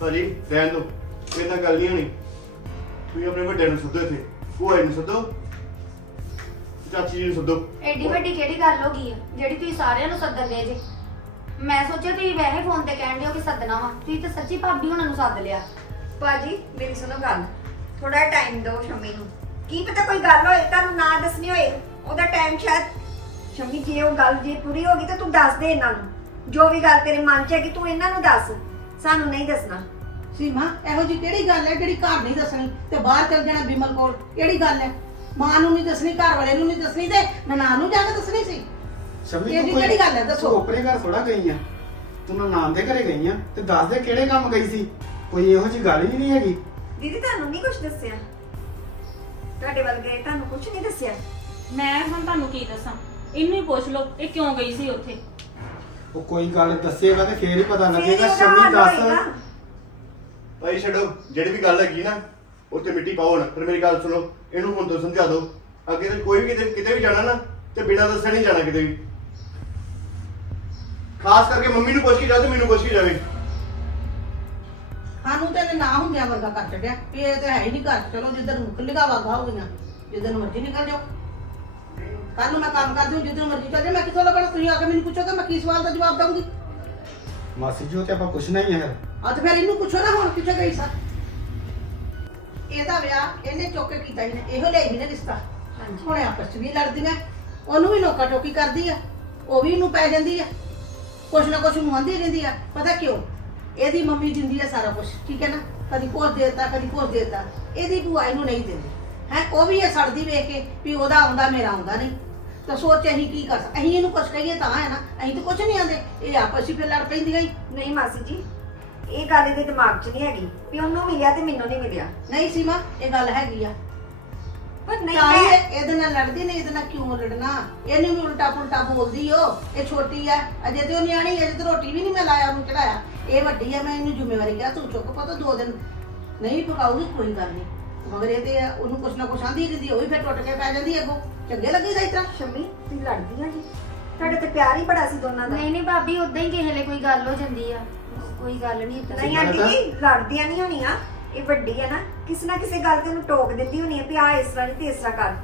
ਭਾਜੀ ਰਹਿਣ ਦੋ। ਇਹ ਤਾਂ ਗੱਲ ਨਹੀਂ ਹੋਣੀ। ਤੁਸੀਂ ਆਪਣੇ ਵੱਡੇ ਨੂੰ ਸੱਦੋ ਇੱਥੇ। ਭੂਆ ਜੀ ਨੂੰ ਸੱਦੋ। ਚਾਚੀ ਜੀ ਨੂੰ ਸੱਦੋ। ਐਡੀ ਵੱਡੀ ਕਿਹੜੀ ਗੱਲ ਹੋ ਗਈ ਆ? ਜਿਹੜੀ ਤੁਸੀਂ ਸਾਰਿਆਂ ਨੂੰ ਸੱਦਣ ਦੇ ਜੇ। ਮੈਂ ਸੋਚਿਆ ਤੁਸੀਂ ਵੈਸੇ ਫੋਨ ਤੇ ਕਹਿਣ ਦਿਓ ਕਿ ਸੱਦਣਾ ਵਾ। ਤੁਸੀਂ ਤਾਂ ਸੱਚੀ ਭਾਬੀ ਹੁਣਾਂ ਨੂੰ ਸੱਦ ਲਿਆ। ਭਾਜੀ ਮੇਰੀ ਸੁਣੋ ਗੱਲ। ਥੋੜਾ ਟਾਈਮ ਦਿਓ ਸ਼ਮੀ ਨੂੰ। ਕੀ ਪਤਾ ਕੋਈ ਗੱਲ ਹੋਏ ਤੁਹਾਨੂੰ ਨਾ ਦੱਸਣੀ ਹੋਏ। ਉਹਦਾ ਟਾਈਮ ਸ਼ਾਇਦ ਸ਼ਮੀ ਜੇ ਉਹ ਗੱਲ ਜੇ ਪੂਰੀ ਹੋ ਗਈ ਤਾਂ ਤੂੰ ਦੱਸ ਦੇ ਇਹਨਾਂ ਨੂੰ। ਜੋ ਵੀ ਗੱਲ ਤੇਰੇ ਮਨ 'ਚ ਹੈ ਕਿ ਤੂੰ ਇਹਨਾਂ ਨੂੰ ਦੱਸ। ਸਾਨੂੰ ਨਹੀਂ ਦੱਸਣਾ। ਸੀਮਾ ਇਹੋ ਜੀ ਕਿਹੜੀ ਗੱਲ ਹੈ ਜਿਹੜੀ ਘਰ ਨਹੀਂ ਦੱਸਣੀ ਤੇ ਬਾਹਰ ਚਲ ਜਾਣਾ ਬਿਮਲ ਕੋਲ? ਕਿਹੜੀ ਗੱਲ ਹੈ? ਮਾਂ ਨੂੰ ਨਹੀਂ ਦੱਸਣੀ ਘਰ ਵਾਲੇ ਨੂੰ ਨਹੀਂ ਦੱਸਣੀ ਤੇ ਨਨਾਣ ਨੂੰ ਜਾ ਕੇ ਦੱਸਣੀ ਸੀ। ਸ਼ਮੀ ਇਹ ਤੂੰ ਜੀ ਕੋਈ ਕਿਹੜੀ ਗੱਲ ਹੈ? ਦੱਸੋ। ਤੂੰ ਆਪਣੇ ਘਰ ਥੋੜਾ ਗਈ ਆ। ਤੂੰ ਨਾਮ ਦੇ ਘਰੇ ਗਈ ਆ ਤੇ ਦੱਸ ਦੇ ਕਿਹੜੇ ਕੰਮ ਗਈ ਸੀ? ਕੋਈ ਇਹੋ ਜੀ ਗੱਲ ਹੀ ਨਹੀਂ ਹੈਗੀ। ਦੀਦੀ ਤੁਹਾਨੂੰ ਨਹੀਂ ਕੁਝ ਦੱਸਿਆ? ਤੁਹਾਡੇ ਵੱਲ ਗਏ ਤੁਹਾਨੂੰ ਕੁਝ ਨਹੀਂ ਦੱਸਿਆ? ਮੈਂ ਹੁਣ ਤੁਹਾਨੂੰ ਕੀ ਦੱਸਾਂ? ਇਹਨੂੰ ਹੀ ਪੁੱਛ ਲਓ ਇਹ ਕਿਉਂ ਗਈ ਸੀ ਉੱਥੇ? ਉਹ ਕੋਈ ਗੱਲ ਦੱਸੇਗਾ ਤੇ ਫੇਰ ਹੀ ਪਤਾ ਫਿਰ ਲੱਗੇਗਾ ਉਹਦਾ ਸ਼ਮੀ ਹੱਲ ਦੱਸ। ਭਾਈ ਛੱਡੋ ਜਿਹੜੀ ਵੀ ਗੱਲ ਹੈਗੀ ਨਾ ਉੱਤੇ ਮਿੱਟੀ ਪਾਓ ਨਾ ਫਿਰ ਮੇਰੀ ਗੱਲ ਸੁਣੋ। ਇਹਨੂੰ ਹੁਣ ਤੋਂ ਸਮਝਾ ਦਿਓ। ਅੱਗੇ ਤੇ ਕੋਈ ਵੀ ਕਿਤੇ ਕਿਤੇ ਵੀ ਜਾਣਾ ਨਾ ਤੇ ਬਿਨਾਂ ਦੱਸੇ ਨਹੀਂ ਜਾਣਾ ਕਿਤੇ ਵੀ। ਖਾਸ ਕਰਕੇ ਮੰਮੀ ਨੂੰ ਪੁੱਛ ਕੇ ਤੇ ਮੈਨੂੰ ਪੁੱਛ ਕੇ ਜਾਵੇ। ਸਾਨੂੰ ਤੇ ਇਹਨੇ ਨਾ ਹੁੰਦਿਆਂ ਵਰਗਾ ਕਰ ਛੱਡਿਆ। ਵੀ ਇਹ ਤੇ ਹੈ ਹੀ ਨਹੀਂ ਘਰ। ਚਲੋ ਜਿੱਧਰ ਖੁੱਲੀਆਂ ਵਾਗਾ ਹੋ ਗਈਆਂ ਜਿੱਧਰ ਨੂੰ ਮਰਜ਼ੀ ਨਿਕਲ ਜਾਓ। ਕੱਲ ਨੂੰ ਮੈਂ ਕੰਮ ਕਰਦੀ ਹਾਂ ਜਿੱਧਰ ਮਰਜ਼ੀ ਚੱਲ ਜਾ ਮੈਂ ਕਿਥੋਂ ਲੱਗਣਾ ਤੁਸੀਂ ਆ ਕੇ ਮੈਨੂੰ ਪੁੱਛੋਗੇ ਮੈਂ ਕੀ ਸਵਾਲ ਦਾ ਜਵਾਬ ਦਵਾਂਗੀ ਮਾਸੀ ਜੀ ਉਹ ਤੇ ਆਪਾਂ ਪੁੱਛਣਾ ਹੀ ਹੈ। ਤੇ ਫਿਰ ਇਹਨੂੰ ਪੁੱਛੋ ਨਾ ਹੁਣ ਕਿੱਥੇ ਗਈ ਸਾ ਇਹਦਾ ਵਿਆਹ ਇਹਨੇ ਚੁੱਕ ਕੇ ਕੀਤਾ ਇਹਨੇ ਇਹੋ ਲਈ ਵੀ ਨੇ ਰਿਸ਼ਤਾ। ਹਾਂਜੀ। ਹੁਣ ਆਪਸ ਚ ਵੀ ਲੜਦੀਆਂ ਉਹਨੂੰ ਵੀ ਨੋਕਾ ਟੋਕੀ ਕਰਦੀ ਆ ਉਹ ਵੀ ਇਹਨੂੰ ਪੈ ਜਾਂਦੀ ਆ। ਕੁਛ ਨਾ ਕੁਛ ਨੂੰ ਆਂਦੀ ਰਹਿੰਦੀ ਆ ਪਤਾ ਕਿਉਂ? ਇਹਦੀ ਮੰਮੀ ਦਿੰਦੀ ਆ ਸਾਰਾ ਕੁਝ ਠੀਕ ਹੈ ਨਾ? ਕਦੀ ਕੁਛ ਦੇਤਾ ਕਦੀ ਕੁਛ ਦੇਤਾ। ਇਹਦੀ ਭੂਆ ਇਹਨੂੰ ਨਹੀਂ ਦਿੰਦੀ। ਹੈ ਉਹ ਵੀ ਇਹ ਸੜਦੀ ਵੇਖ ਕੇ ਵੀ ਉਹਦਾ ਆਉਂਦਾ ਮੇਰਾ ਆਉਂਦਾ ਨਹੀਂ। ਤਾਂ ਸੋਚ ਅਸੀਂ ਕੀ ਕਰ ਸਕ ਅਸੀਂ ਇਹਨੂੰ ਕੁਛ ਕਹੀਏ ਤਾਂ ਹੈ ਨਾ ਅਸੀਂ ਤਾਂ ਕੁਛ ਨਹੀਂ ਆਂਦੇ ਇਹ ਆਪਸ ਵਿੱਚ ਫਿਰ ਲੜ ਪੈਂਦੀਆਂ ਹੀ। ਨਹੀਂ ਮਾਸੀ ਜੀ ਇਹ ਗੱਲ ਇਹਦੇ ਦਿਮਾਗ 'ਚ ਨਹੀਂ ਹੈਗੀ ਵੀ ਉਹਨੂੰ ਮਿਲਿਆ ਤੇ ਮੈਨੂੰ ਨਹੀਂ ਮਿਲਿਆ। ਨਹੀਂ ਸੀਮਾ ਇਹ ਗੱਲ ਹੈਗੀ ਆ। ਪਰ ਨਹੀਂ ਤਾਂ ਮੈਂ ਇਹ- ਇਹਦੇ ਨਾਲ ਲੜਦੀ ਨਹੀਂ ਇਹਦੇ ਨਾਲ ਕਿਉਂ ਲੜਨਾ? ਇਹਨੂੰ ਵੀ ਉਲਟਾ ਪੁਲਟਾ ਬੋਲਦੀ ਓ ਇਹ ਛੋਟੀ ਆ। ਅਜੇ ਤੇ ਉਹ ਨਿਆਣੀ ਅਜੇ ਤੇ ਰੋਟੀ ਵੀ ਨਹੀਂ ਮੈਂ ਲਾਇਆ ਉਹਨੂੰ ਚੜਾਇਆ। ਇਹ ਵੱਡੀ ਆ ਮੈਂ ਇਹਨੂੰ ਜ਼ਿੰਮੇਵਾਰੀ ਕਿਹਾ ਤੂੰ ਚੁੱਕ ਪਤਾ ਦੋ ਦਿਨ। ਨਹੀਂ ਪਕਾਉਗੀ ਕੋਈ ਗੱਲ ਨਹੀਂ। ਮਗਰ ਇਹ ਤੇ ਉਹਨੂੰ ਕੁਛ ਨਾ ਕੁਛ ਆਂਦੀ ਰਹਿੰਦੀ ਉਹ ਵੀ ਫਿਰ ਟੁੱਟ ਕੇ ਪੈ ਜਾਂਦੀ ਅੱਗੋਂ। ਚੰਗੇ ਲੱਗੀਦਾ ਇਸ ਤਰ੍ਹਾਂ? ਸ਼ਮੀ ਤੁਸੀਂ ਲੜਦੀਆਂ ਜੀ। ਤੁਹਾਡੇ ਤੇ ਪਿਆਰ ਹੀ ਬੜਾ ਸੀ ਦੋਨਾਂ ਦਾ। ਨਹੀਂ ਨਹੀਂ ਭਾਬੀ ਉਦਾਂ ਹੀ ਕਿਸੇ ਲਈ ਕੋਈ ਗੱਲ ਹੋ ਜਾਂਦੀ ਆ। ਕੋਈ ਗੱਲ ਨਹੀਂ ਏਦਾਂ ਨਹੀਂ ਆਂਟੀ ਜੀ ਲੜਦੀਆਂ ਨਹੀਂ ਹੋਣੀਆਂ। ਇਹ ਵੱਡੀ ਹੈ ਨਾ ਕਿਸੇ ਨਾ ਕਿਸੇ ਗੱਲ ਤੇ ਉਹਨੂੰ ਟੋਕ ਦਿੰਦੀ ਹੋਣੀ ਹੈ ਵੀ ਆ ਇਸ ਤਰ੍ਹਾਂ ਨਹੀਂ ਤੇ ਇਸ ਤਰ੍ਹਾਂ ਕਰ।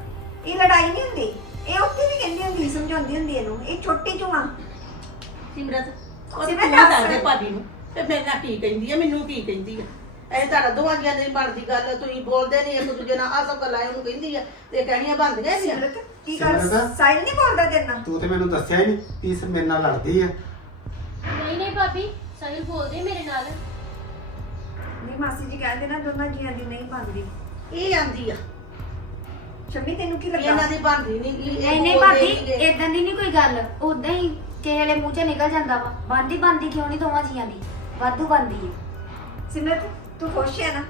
ਇਹ ਲੜਾਈ ਨਹੀਂ ਹੁੰਦੀ। ਇਹ ਉੱਥੇ ਵੀ ਕਹਿੰਦੀ ਹੁੰਦੀ ਸਮਝਾਉਂਦੀ ਹੁੰਦੀ ਇਹਨੂੰ। ਇਹ ਛੋਟੀ ਚੂਆ ਸਿਮਰਤ ਉਹ ਸਿਮਰਤ ਸਿਮਰਤ ਦੱਸ। ਦੱਸਦੇ ਭਾਬੀ ਨੂੰ ਤੇ ਮੇਰੇ ਨਾਲ ਕੀ ਕਹਿੰਦੀ ਆ ਮੈਨੂੰ ਕੀ ਕਹਿੰਦੀ ਆ? ਇਹ ਤੁਹਾਡਾ ਦੋਵਾਂ ਜੀਆਂ ਦੀ ਬਣਦੀ ਗੱਲ ਤੁਸੀਂ ਬੋਲਦੇ ਨਹੀਂ ਇੱਕ ਦੂਜੇ ਨਾਲ ਆਹ ਸਭ ਗੱਲਾਂ ਉਹਨੂੰ ਕਹਿੰਦੀ ਆ ਤੇ ਕਹਿਣੀਆਂ ਬਣਦੀਆਂ ਸੀ ਸਿਮਰਤ ਕੀ ਗੱਲ ਸਿਮਰਤ? ਸਾਈਲ ਨਹੀਂ ਬੋਲਦਾ ਤੇਰੇ ਨਾਲ? ਤੂੰ ਤੇ ਮੈਨੂੰ ਦੱਸਿਆ ਹੀ ਨਹੀਂ ਕਿ ਇਸ ਮੇਰੇ ਨਾਲ ਲੜਦੀ ਆ। ਨਹੀਂ ਨਹੀਂ ਭਾਬੀ ਸਾਹਿਲ ਬੋਲਦੇ ਮੇਰੇ ਨਾਲ? ਨਹੀਂ ਮਾਸੀ ਜੀ ਕਹਿੰਦੇ ਨਾ ਦੋਨਾਂ ਜੀਆਂ ਦੀ ਨਹੀਂ ਬਣਦੀ। ਇਹ ਆਂਦੀ ਆ। ਸ਼ਮੀ ਤੈਨੂੰ ਕੀ ਲੱਗਾ? ਇਹਨਾਂ ਦੀ ਬਣਦੀ ਨਹੀਂ ਗੀ ਇਹ ਨਹੀਂ ਨਹੀਂ ਬੋਲਦੇ ਭਾਬੀ ਨੀਗੇ। ਇਦਾਂ ਦੀ ਨਹੀਂ ਕੋਈ ਗੱਲ। ਉਦਾਂ ਹੀ ਕਿਸੇ ਵੇਲੇ ਮੂੰਹ 'ਚ ਨਿਕਲ ਜਾਂਦਾ ਵਾ। ਬੰਦੀ ਬੰਦੀ ਕਿਉਂ ਨਹੀਂ ਦੋਵਾਂ ਜੀਆਂ ਦੀ? ਵਾਧੂ ਬੰਦੀ ਹੈ ਸਿਮਰਤ ਤੂੰ ਖੁਸ਼ ਹੈ ਨਾ?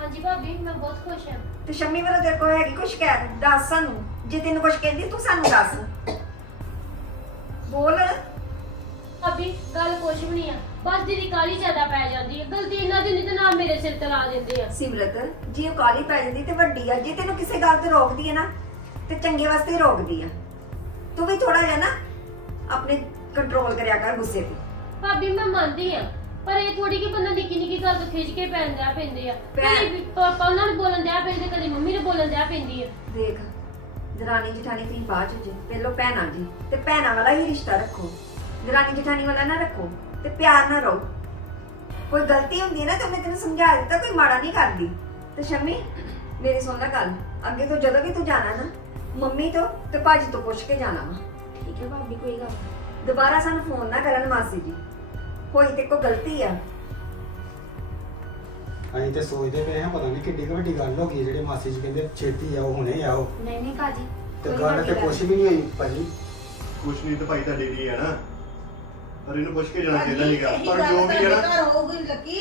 ਹਾਂਜੀ ਭਾਬੀ ਮੈਂ ਬਹੁਤ ਖੁਸ਼ ਹਾਂ। ਤੇ ਸ਼ੰਮੀ ਵੱਲੋਂ ਤੇਰੇ ਕੋਲ ਹੈਗੀ ਕੁਛ ਸ਼ਿਕਾਇਤ ਦੱਸ ਸਾਨੂੰ। ਜੇ ਤੈਨੂੰ ਕੁਛ ਕਹਿੰਦੀ ਤੂੰ ਸਾਨੂੰ ਦੱਸ। ਬੋਲ। ਭਾਬੀ ਗੱਲ ਕੁਛ ਵੀ ਨਹੀਂ ਆ। ਬਸ ਦੀਦੀ ਕਾਲੀ ਜ਼ਿਆਦਾ ਪੈ ਜਾਂਦੀ ਹੈ। ਗਲਤੀ ਇਹਨਾਂ ਦੀ ਨਹੀਂ ਤੇ ਨਾ ਮੇਰੇ ਸਿਰ ਤੇ ਲਾ ਦਿੰਦੇ ਆ। ਸਿਮਰਤ ਜੇ ਉਹ ਕਾਲੀ ਪੈ ਜਾਂਦੀ ਤੇ ਵੱਡੀ ਆ ਜੇ ਤੈਨੂੰ ਕਿਸੇ ਗੱਲ ਤੇ ਰੋਕਦੀ ਹੈ ਨਾ ਤੇ ਚੰਗੇ ਵਾਸਤੇ ਹੀ ਰੋਕਦੀ ਆ। ਤੂੰ ਵੀ ਥੋੜਾ ਜਿਹਾ ਨਾ ਆਪਣੇ ਕੰਟਰੋਲ ਕਰਿਆ ਕਰ ਗੁੱਸੇ ਤੇ। ਭਾਬੀ ਮੈਂ ਮੰਨਦੀ ਆ ਪਰ ਇਹ ਥੋੜੀ ਕਿ ਬੰਦਾ ਨਿੱਕੀ ਨਿੱਕੀ ਗੱਲ ਤੋਂ ਖਿੱਚ ਕੇ ਪੈਂਦਾ ਪੈਂਦੇ ਆ। ਭੈਣ- ਕਦੀ ਵੀ ਪਾਪਾ ਉਹਨਾਂ ਨੂੰ ਬੋਲਣ ਦਿਆ ਪੈਂਦੇ ਕਦੀ ਮੰਮੀ ਨੂੰ ਬੋਲਣ ਦਿਆ ਪੈਂਦੀ ਆ। ਦੇਖ ਦਰਾਨੀ ਜਠਾਣੀ ਤੁਸੀਂ ਬਾਅਦ ਚ ਜੀ ਪਹਿਲਾਂ ਭੈਣਾਂ ਜੀ ਤੇ ਭੈਣਾਂ ਵਾਲਾ ਹੀ ਰਿਸ਼ਤਾ ਰੱਖੋ। ਦਰਾਨੀ ਜਠਾਣੀ ਵਾਲਾ ਨਾ ਰੱਖੋ। ਤੇ ਪਿਆਰ ਨਾਲ ਰਹੋ। ਕੋਈ ਗਲਤੀ ਹੁੰਦੀ ਹੈ ਨਾ ਤਾਂ ਮੈਂ ਤੈਨੂੰ ਸਮਝਾ ਦਿੱਤਾ ਕੋਈ ਮਾੜਾ ਨਹੀਂ ਕਰਦੀ। ਤੇ ਸ਼ਮੀ ਮੇਰੀ ਸੁਣ ਲੈ ਗੱਲ। ਅੱਗੇ ਤੋਂ ਜਦੋਂ ਵੀ ਤੂੰ ਜਾਣਾ ਨਾ ਮੰਮੀ ਤੋਂ ਤੇ ਭਾਜੀ ਤੋਂ ਪੁੱਛ ਕੇ ਜਾਣਾ ਵਾ। ਠੀਕ ਹੈ ਭਾਬੀ ਕੋਈ ਗੱਲ ਨਹੀਂ। ਦੁਬਾਰਾ ਸਾਨੂੰ ਫੋਨ ਨਾ ਕਰਨ ਮਾਸੀ ਜੀ। ਹੋਈ ਤੇ ਕੋ ਗਲਤੀ ਆ। ਅਸੀਂ ਤੇ ਸੋਚਦੇ ਪਏ ਹਾਂ ਪਤਾ ਨਹੀਂ ਕਿੱਡੀ ਕੁ ਵੱਡੀ ਗੱਲ ਹੋ ਗਈ ਹੈ ਜਿਹੜੇ ਮਾਸੀ ਜੀ ਕਹਿੰਦੇ ਛੇਤੀ ਆਓ ਹੁਣੇ ਆਓ। ਨਹੀਂ ਨਹੀਂ ਕਾਜੀ ਤੇ ਕੋਈ ਗੱਲ ਵੱਡੀ ਤੇ ਕੁਛ ਵੀ ਨਹੀਂ ਹੋਈ ਭਾਜੀ। ਕੁਛ ਨਹੀਂ ਤਾਂ ਭਾਈ ਤੁਹਾਡੀ ਦੀ ਹੈ ਨਾ। ਪਰ ਇਹਨੂੰ ਪੁੱਛ ਕੇ ਜਾਣਾ ਚਾਹੀਦਾ ਭਾਜੀ, ਨਹੀਂਗਾ ਇਹੀ ਪਰ ਗੱਲ ਜੋ ਵੀ ਹੈ ਤੁਹਾਡੇ ਨਾ ਘਰ ਹੋਊਗੀ ਲੱਕੀ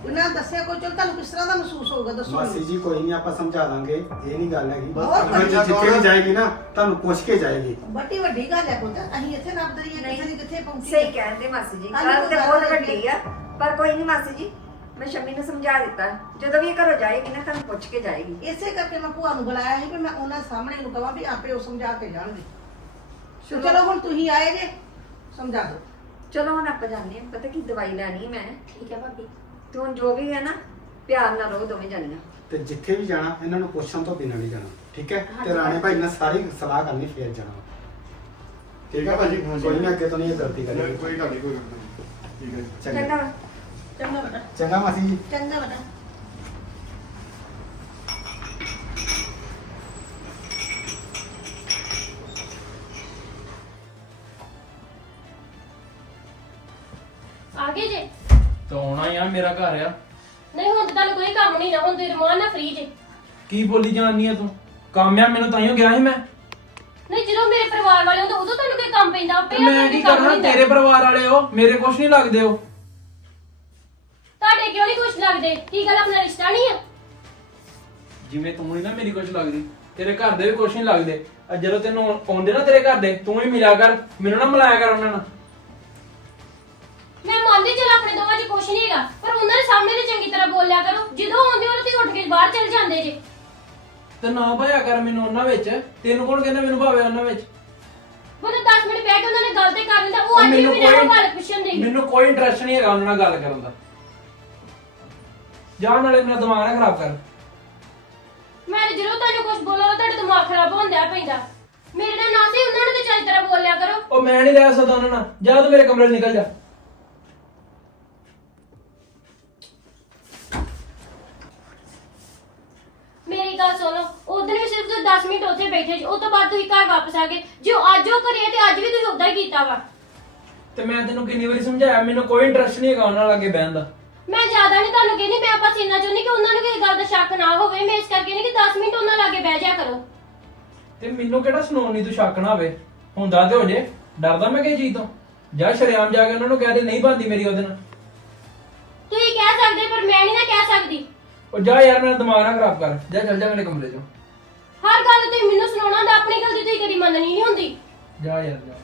ਉਹਨਾਂ ਦੱਸਿਆ ਕੋਈ ਚਲ ਤੁਹਾਨੂੰ ਕਿਸ ਤਰ੍ਹਾਂ ਦਾ ਮਹਿਸੂਸ ਹੋਊਗਾ ਦੱਸੋ ਮਾਸੀ ਜੀ ਕੋਈ ਨਹੀਂ ਆਪਾਂ ਸਮਝਾ ਦਾਂਗੇ ਇਹ ਨਹੀਂ ਗੱਲ ਹੈਗੀ ਬਹੁਤ ਅਗਰ ਵਧੀਆ ਜਿੱਥੇ ਗੱਲ ਵੀ ਆ। ਜਾਏਗੀ ਨਾ ਤੁਹਾਨੂੰ ਪੁੱਛ ਕੇ ਜਾਏਗੀ ਵੱਡੀ ਵੱਡੀ ਗੱਲ ਹੈ ਪੁੱਤ ਅਸੀਂ ਇੱਥੇ ਨੱਪ ਦਈਏ ਨਹੀਂ। ਕਿਸੇ ਦੀ ਕਿੱਥੇ ਪਹੁੰਚੀ ਸਹੀ ਕਹਿੰਦੇ ਮਾਸੀ ਜੀ ਹਾਲੇ ਗੱਲ ਕੋਈ ਤੇ ਗੱਲ ਬਹੁਤ ਨਹੀਂ ਵੱਡੀ ਆ ਪਰ ਕੋਈ ਨਹੀਂ ਮਾਸੀ ਜੀ ਮੈਂ ਸ਼ਮੀ ਨੂੰ ਸਮਝਾ ਦਿੱਤਾ ਜਦੋਂ ਵੀ ਇਹ ਘਰੋਂ ਜਾਏਗੀ ਨਾ ਤੁਹਾਨੂੰ ਪੁੱਛ ਕੇ ਜਾਏਗੀ ਇਸੇ ਕਰਕੇ ਮੈਂ ਭੂਆ ਨੂੰ ਬੁਲਾਇਆ ਸੀ ਵੀ ਮੈਂ ਉਹਨਾਂ ਸਾਹਮਣੇ ਨੂੰ ਕਹਾਂ ਵੀ ਆਪੇ ਉਹ ਸਮਝਾ ਕੇ ਜਾਣਗੇ ਤੇ ਚਲੋ। ਚਲੋ ਹੁਣ ਤੁਸੀਂ ਆਏ ਜੇ ਸਮਝਾ ਦਿਓ ਚਲੋ ਹੁਣ ਆਪਾਂ ਜਾਂਦੇ ਹਾਂ। ਪਤਾ ਕੀ ਦਵਾਈ ਲੈਣੀ ਹੈ ਮੈਂ। ਠੀਕ ਹੈ ਭਾਬੀ। ਤੇ ਹੁਣ ਜੋ ਵੀ ਹੈ ਨਾ ਪਿਆਰ ਨਾਲ ਰਹੋ ਦੋਵੇਂ ਜਾਣੀਆਂ। ਤੇ ਜਿੱਥੇ ਵੀ ਜਾਣਾ ਇਹਨਾਂ ਨੂੰ ਪੁੱਛਣ ਤੋਂ ਬਿਨਾਂ ਨਹੀਂ ਜਾਣਾ। ਠੀਕ ਹੈ। ਤੇ ਰਾਣੇ ਭਾਈ ਨਾਲ ਸਾਰੀ ਸਲਾਹ ਕਰਨੀ ਫੇਰ ਜਾਣਾ। ਠੀਕ ਹੈ ਭਾਜੀ? ਕੋਈ ਨਹੀਂ ਅੱਗੇ ਤੋਂ ਨਹੀਂ ਇਹ ਗਲਤੀ ਕਰੇਗੀ ਕੋਈ ਗੱਲ ਨਹੀਂ ਕੋਈ ਗੱਲ ਨਹੀਂ। ਠੀਕ ਹੈ ਜੀ। ਚੰਗਾ। ਚੰਗਾ ਬੇਟਾ। ਚੰਗਾ ਮਾਸੀ ਜੀ। ਚੰਗਾ ਬੇਟਾ। ਯਾਰ ਮੇਰਾ ਘਰ ਆ। ਨਹੀਂ ਹੁਣ ਤਾਂ ਤੁਹਾਨੂੰ ਕੋਈ ਕੰਮ ਨਹੀਂ ਨਾ ਹੁਣ ਤੇ ਰਮਾਨ ਨਾ ਫ੍ਰੀ ਜੇ ਕੀ ਬੋਲੀ ਜਾਂਦੀ ਆ ਤੂੰ? ਕੰਮ ਆ ਮੈਨੂੰ ਤਾਈਓ ਗਿਆ ਸੀ ਮੈਂ। ਨਹੀਂ ਜਦੋਂ ਮੇਰੇ ਪਰਿਵਾਰ ਵਾਲੇ ਹੁੰਦੇ ਉਦੋਂ ਤੁਹਾਨੂੰ ਕੋਈ ਕੰਮ ਪੈਂਦਾ ਤੇ ਪਹਿਲਾਂ ਮੈਂ ਕੀ ਕਰਨਾ। ਤੇਰੇ ਪਰਿਵਾਰ ਵਾਲੇ ਹੋ ਮੇਰੇ ਕੁਛ ਨਹੀਂ ਲੱਗਦੇ ਹੋ ਤੁਹਾਡੇ ਕਿਉਂ ਨਹੀਂ ਕੁਝ ਲੱਗਦੇ? ਕੀ ਗੱਲ ਆਪਣਾ ਰਿਸ਼ਤਾ ਨਹੀਂ ਆ? ਜਿਵੇਂ ਤੂੰ ਨਹੀਂ ਨਾ ਮੇਰੀ ਕੁਛ ਲੱਗਦੀ ਤੇਰੇ ਘਰ ਦੇ ਵੀ ਕੁਛ ਨਹੀਂ ਲੱਗਦੇ। ਆ ਜਦੋਂ ਤੈਨੂੰ ਆਉਂਦੇ ਨਾ ਤੇਰੇ ਘਰ ਦੇ ਤੂੰ ਵੀ ਮਿਲਿਆ ਕਰ ਮੈਨੂੰ ਨਾ ਮਿਲਾਇਆ ਕਰ ਉਹਨਾਂ ਨਾਲ। ਮੰਨਦੀ ਚਲ ਆਪਣੇ ਦੋਵਾਂ 'ਚ ਕੁਝ ਨਹੀਂ ਹੈਗਾ। ਪਰ ਉਹਨਾਂ ਦੇ ਸਾਹਮਣੇ ਤੇ ਚੰਗੀ ਤਰ੍ਹਾਂ ਬੋਲਿਆ ਕਰੋ। ਜਦੋਂ ਆਉਂਦੇ ਹੋ ਤੁਸੀਂ ਉੱਠ ਕੇ ਬਾਹਰ ਚਲ ਜਾਂਦੇ ਜੇ। ਤੇ ਨਾ ਭਾਇਆ ਕਰ ਮੈਨੂੰ ਉਹਨਾਂ ਵਿੱਚ। ਤੈਨੂੰ ਕੌਣ ਕਹਿੰਦਾ ਮੈਨੂੰ ਭਾਵੇਂ ਉਹਨਾਂ ਵਿੱਚ। ਮੈਨੂੰ 10 ਮਿੰਟ ਬਹਿ ਕੇ ਉਹਨਾਂ ਨੇ ਗੱਲ ਤੇ ਕਰ ਲੈਂਦਾ ਉਹ ਅੱਜ ਵੀ ਮੇਰੇ ਨਾਲ ਗੱਲ ਪੁੱਛਣ ਦੇ ਮੈਨੂੰ ਕੋਈ ਇੰਟਰਸਟ ਨਹੀਂ ਹੈਗਾ ਉਹਨਾਂ ਨਾਲ ਗੱਲ ਕਰਨ ਦਾ। ਜਾਣ ਵਾਲੇ ਮੇਰਾ ਦਿਮਾਗ ਨਾ ਖਰਾਬ ਕਰ। ਮੈਂ ਜਦੋਂ ਤੁਹਾਨੂੰ ਕੁਝ ਬੋਲਾਂ ਤੁਹਾਡਾ ਦਿਮਾਗ ਖਰਾਬ ਹੁੰਦਾ ਪੈਂਦਾ। ਮੇਰੇ ਨਾਲ ਨਾ ਸੀ ਉਹਨਾਂ ਨੂੰ ਤੇ ਚੰਗੀ ਤਰ੍ਹਾਂ ਬੋਲਿਆ ਕਰੋ। ਉਹ ਮੈਂ ਨਹੀਂ ਰਹਿ ਸਕਦਾ ਉਹਨਾਂ ਨਾਲ। ਜਾ ਤੂੰ ਮੇਰੇ ਕਮਰੇ 'ਚ ਨਿਕਲ ਜਾ ਮੇਰੀ ਗੱਲ ਸੁਣੋ ਉਦੋਂ ਵੀ ਸਿਰਫ ਤੁਸੀਂ 10 ਮਿੰਟ ਉੱਥੇ ਬੈਠੇ ਸੀ ਉਸ ਤੋਂ ਬਾਅਦ ਤੁਸੀਂ ਘਰ ਵਾਪਸ ਆ ਗਏ। ਜੇ ਉਹ ਅੱਜ ਉਹ ਕਰੇ ਤੇ ਅੱਜ ਵੀ ਤੁਸੀਂ ਉਦਾਂ ਹੀ ਕੀਤਾ ਵਾ। ਤੇ ਮੈਂ ਤੈਨੂੰ ਕਿੰਨੀ ਵਾਰੀ ਸਮਝਾਇਆ ਮੈਨੂੰ ਕੋਈ ਇੰਟਰਸਟ ਨਹੀਂ ਹੈਗਾ ਉਹਨਾਂ ਨਾਲ ਅੱਗੇ ਬਹਿਣ ਦਾ। ਮੈਂ ਜ਼ਿਆਦਾ ਨਹੀਂ ਤੁਹਾਨੂੰ ਕਹਿੰਦੀ ਮੈਂ ਬਸ ਇੰਨਾ ਚਾਹੁੰਦੀ ਕਿ ਉਹਨਾਂ ਨੂੰ ਕਿਸੇ ਗੱਲ ਦਾ ਸ਼ੱਕ ਨਾ ਹੋਵੇ। ਮੈਂ ਇਸ ਕਰਕੇ ਨਹੀਂ ਕਿ 10 ਮਿੰਟ ਉਹਨਾਂ ਲਾਗੇ ਬਹਿ ਜਾ ਕਰੋ। ਤੇ ਮੈਨੂੰ ਕਿਹੜਾ ਸੁਣਾਉਣ ਨਹੀਂ ਤੂੰ ਸ਼ੱਕ ਨਾ ਹੋਵੇ? ਹੁੰਦਾ ਤੇ ਹੋ ਜੇ। ਡਰਦਾ ਮੈਂ ਕਿਹ ਚੀਜ਼ ਤੋਂ? ਜਾ ਸ਼ਰਿਆਮ ਜਾ ਕੇ ਉਹਨਾਂ ਨੂੰ ਕਹਿ ਦੇ ਨਹੀਂ ਬੰਦੀ ਮੇਰੀ ਉਹਦੇ ਨਾਲ। ਤੁਸੀਂ ਕਹਿ ਸਕਦੇ ਪਰ ਮੈਂ ਨਹੀਂ ਨਾ ਕਹਿ ਸਕਦੀ। ਉਹ ਜਾ ਯਾਰ ਮੇਰਾ ਦਿਮਾਗ ਨਾ ਖਰਾਬ ਕਰ। ਜਾ ਚੱਲ ਜਾ ਮੇਰੇ ਕਮਰੇ 'ਚੋਂ। ਹਰ ਗੱਲ ਤੁਸੀਂ ਮੈਨੂੰ ਸੁਣਾਉਣਾ ਹੁੰਦਾ ਆਪਣੀ ਗਲਤੀ ਤੁਸੀਂ ਕਦੀ ਮੰਨਣੀ ਨਹੀਂ ਹੁੰਦੀ। ਜਾ ਯਾਰ ਜਾ।